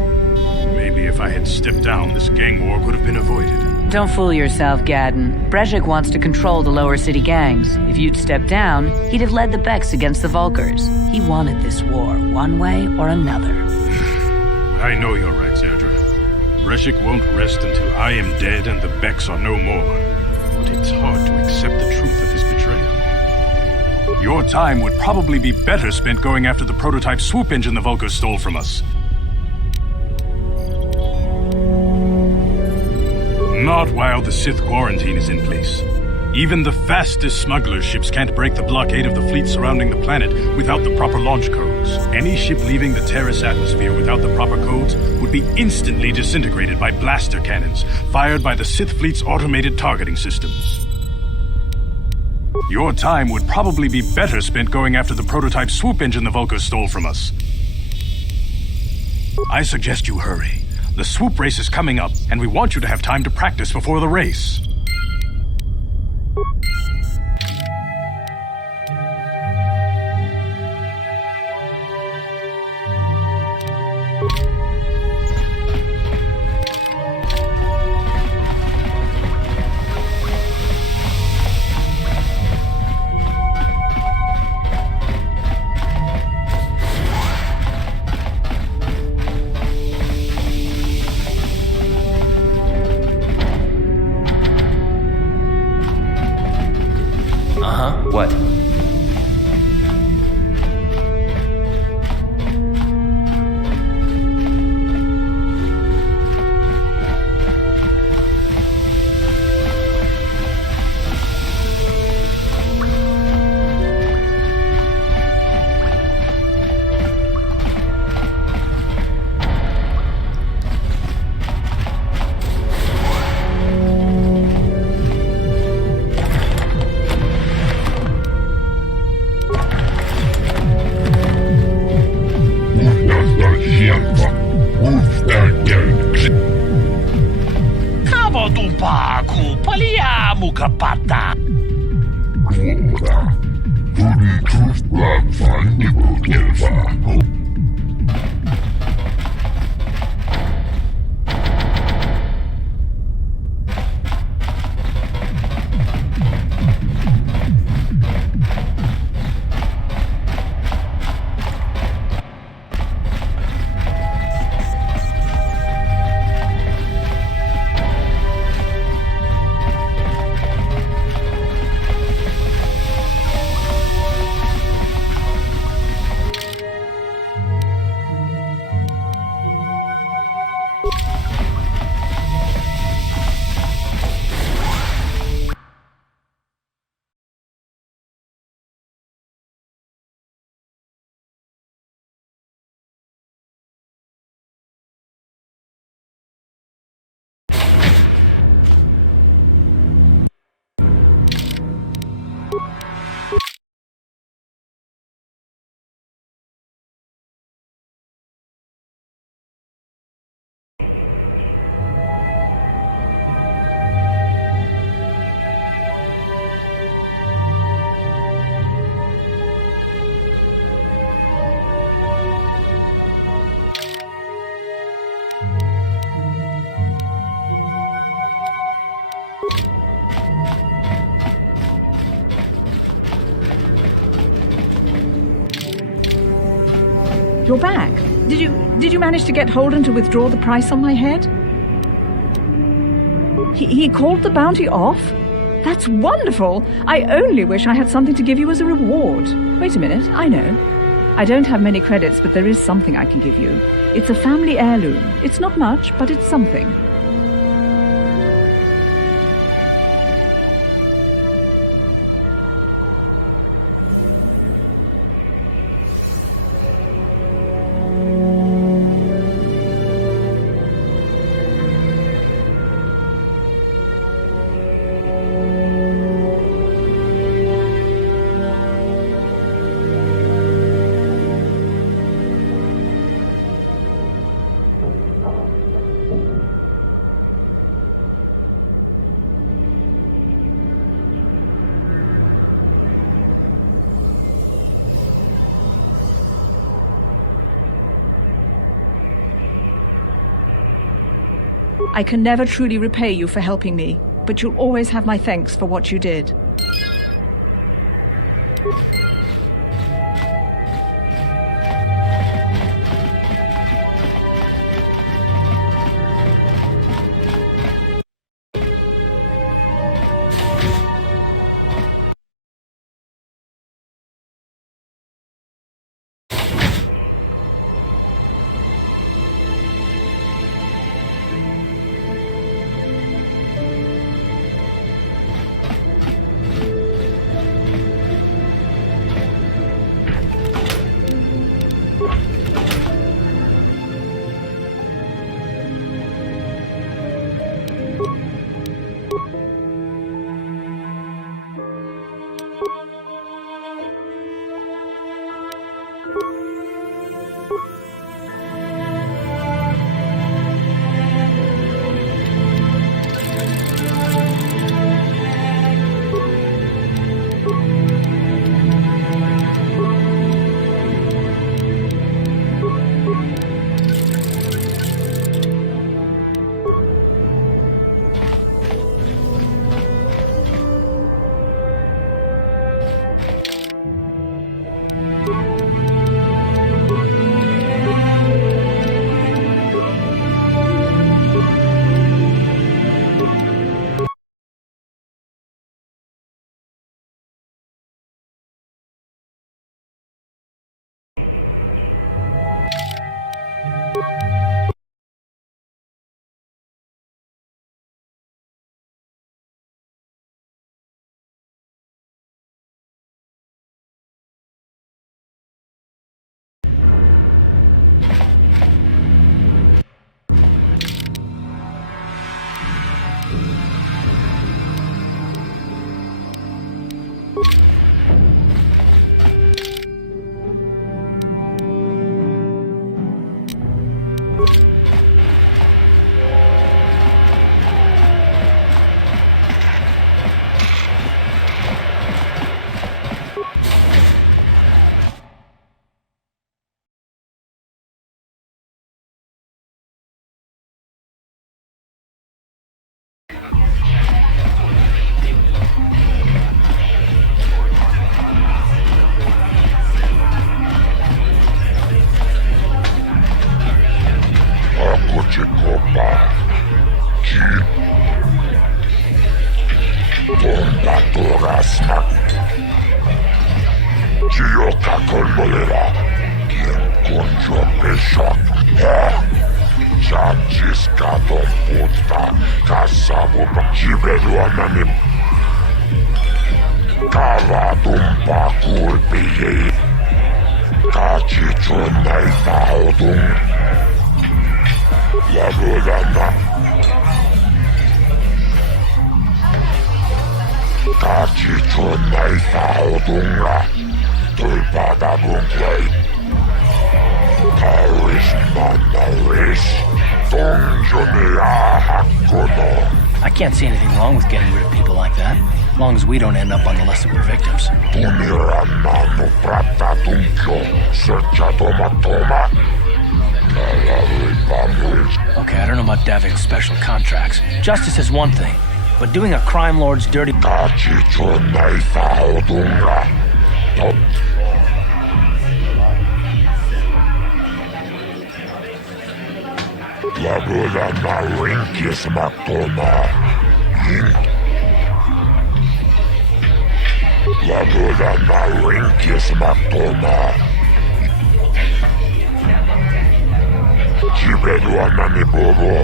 Maybe if I had stepped down, this gang war could have been avoided. Don't fool yourself, Gadden. Brejik wants to control the lower city gangs. If you'd stepped down, he'd have led the Becks against the Vulkars. He wanted this war, one way or another. I know you're right, Zerdra. Brejik won't rest until I am dead and the Becks are no more. But it's hard to accept the truth of his betrayal. Your time would probably be better spent going after the prototype swoop engine the Vulkars stole from us. Not while the Sith quarantine is in place. Even the fastest smuggler ships can't break the blockade of the fleet surrounding the planet without the proper launch codes. Any ship leaving the Taris atmosphere without the proper codes would be instantly disintegrated by blaster cannons fired by the Sith fleet's automated targeting systems. Your time would probably be better spent going after the prototype swoop engine the Vulkars stole from us. I suggest you hurry. The swoop race is coming up, and we want you to have time to practice before the race. What? You're back. Did you manage to get Holden to withdraw the price on my head? He called the bounty off? That's wonderful! I only wish I had something to give you as a reward. Wait a minute, I know. I don't have many credits, but there is something I can give you. It's a family heirloom. It's not much, but it's something. I can never truly repay you for helping me, but you'll always have my thanks for what you did. I can't see anything wrong with getting rid of people like that, as long as we don't end up on the list of their victims. Okay, I don't know about Davik's special contracts. Justice is one thing, but doing a crime lord's dirty... Labula na rinkis maktoma. Labula na rinkis maktoma. Chibedwa na ni bobo.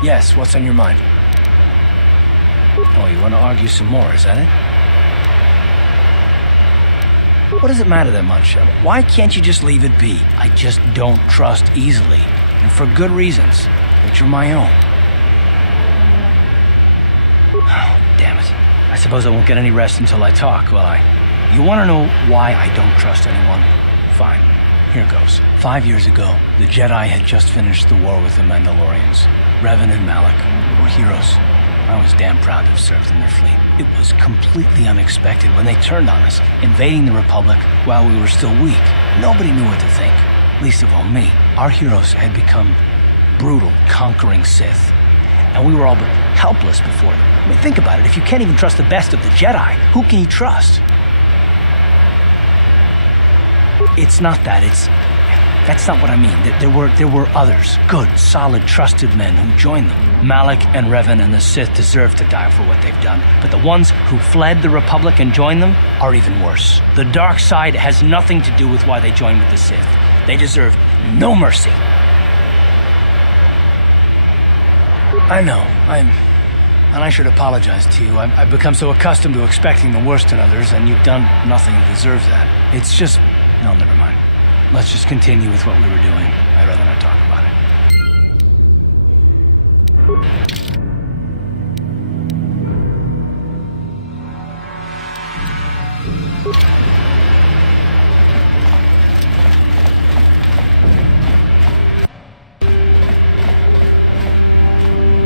Yes, what's on your mind? Oh, you want to argue some more, is that it? What does it matter that much? Why can't you just leave it be? I just don't trust easily, and for good reasons, which are my own. Oh, damn it. I suppose I won't get any rest until I talk, will I? You want to know why I don't trust anyone? Fine. Here goes. 5 years ago, the Jedi had just finished the war with the Mandalorians. Revan and Malak were heroes. I was damn proud to have served in their fleet. It was completely unexpected when they turned on us, invading the Republic while we were still weak. Nobody knew what to think, least of all me. Our heroes had become brutal, conquering Sith, and we were all but helpless before them. I mean, think about it. If you can't even trust the best of the Jedi, who can you trust? It's not that. That's not what I mean. There were others, good, solid, trusted men who joined them. Malak and Revan and the Sith deserve to die for what they've done, but the ones who fled the Republic and joined them are even worse. The dark side has nothing to do with why they joined with the Sith. They deserve no mercy. I know, and I should apologize to you. I've become so accustomed to expecting the worst in others, and you've done nothing that deserves that. It's just... No, never mind. Let's just continue with what we were doing. I'd rather not talk about it.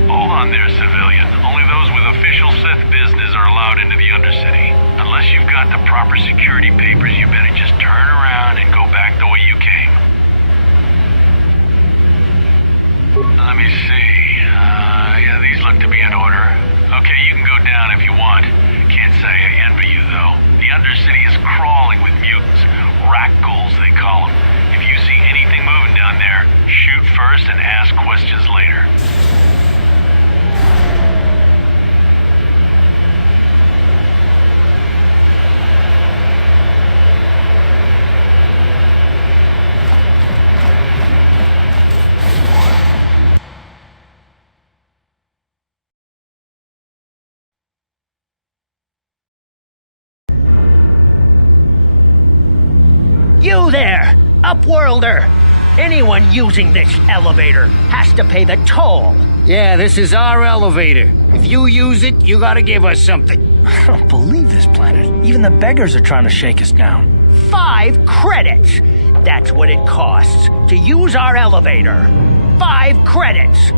Hold on there, civilian. Only those with official Sith business are allowed into the Undercity. Unless you've got the proper security papers, you better just turn around and go back the way you came. Let me see. Yeah, these look to be in order. Okay, you can go down if you want. Can't say I envy you, though. The Undercity is crawling with mutants. Rat-ghouls, they call them. If you see anything moving down there, shoot first and ask questions later. You there, Upworlder! Anyone using this elevator has to pay the toll. Yeah, this is our elevator. If you use it, you gotta give us something. I don't believe this planet. Even the beggars are trying to shake us down. 5 credits! That's what it costs to use our elevator. 5 credits!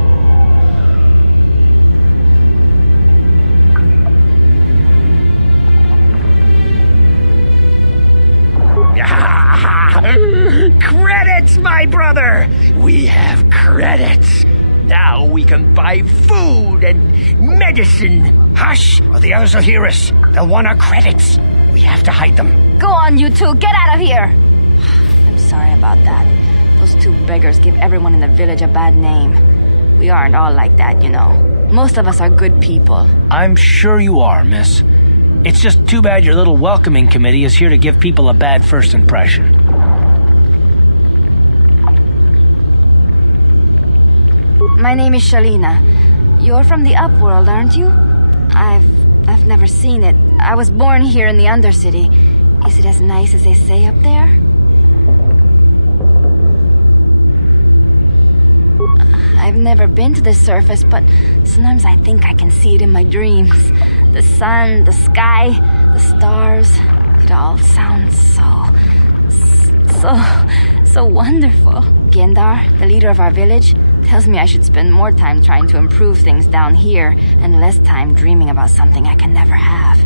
Credits, my brother! We have credits. Now we can buy food and medicine. Hush, or the others will hear us. They'll want our credits. We have to hide them. Go on, you two. Get out of here. I'm sorry about that. Those two beggars give everyone in the village a bad name. We aren't all like that, you know. Most of us are good people. I'm sure you are, miss. It's just too bad your little welcoming committee is here to give people a bad first impression. My name is Shalina. You're from the Upworld, aren't you? I've never seen it. I was born here in the Undercity. Is it as nice as they say up there? I've never been to the surface, but sometimes I think I can see it in my dreams. The sun, the sky, the stars. It all sounds so wonderful. Gendar, the leader of our village, tells me I should spend more time trying to improve things down here and less time dreaming about something I can never have.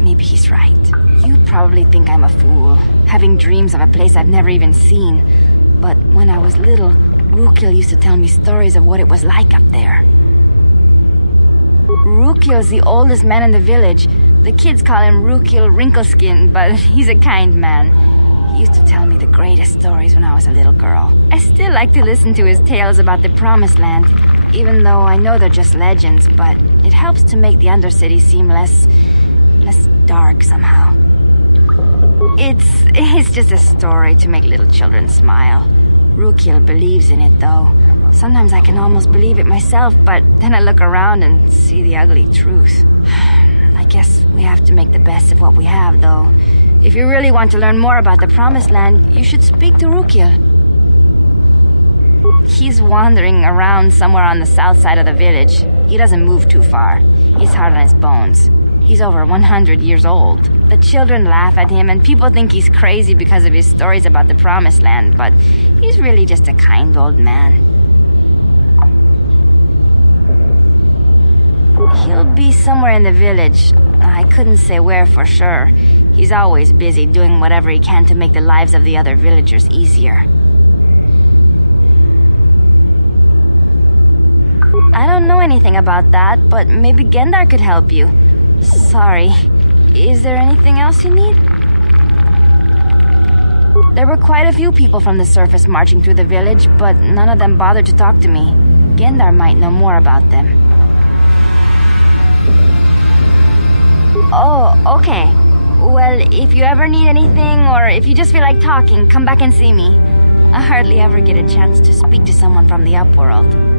Maybe he's right. You probably think I'm a fool, having dreams of a place I've never even seen. But when I was little, Rukil used to tell me stories of what it was like up there. Rukil's the oldest man in the village. The kids call him Rukil Wrinkleskin, but he's a kind man. He used to tell me the greatest stories when I was a little girl. I still like to listen to his tales about the Promised Land, even though I know they're just legends, but it helps to make the Undercity seem less dark somehow. It's just a story to make little children smile. Rukil believes in it, though. Sometimes I can almost believe it myself, but then I look around and see the ugly truth. I guess we have to make the best of what we have, though. If you really want to learn more about the Promised Land, you should speak to Rukil. He's wandering around somewhere on the south side of the village. He doesn't move too far. He's hard on his bones. He's over 100 years old. The children laugh at him, and people think he's crazy because of his stories about the Promised Land, but he's really just a kind old man. He'll be somewhere in the village. I couldn't say where for sure. He's always busy doing whatever he can to make the lives of the other villagers easier. I don't know anything about that, but maybe Gendar could help you. Sorry. Is there anything else you need? There were quite a few people from the surface marching through the village, but none of them bothered to talk to me. Gendar might know more about them. Oh, okay. Well, if you ever need anything, or if you just feel like talking, come back and see me. I hardly ever get a chance to speak to someone from the Upworld.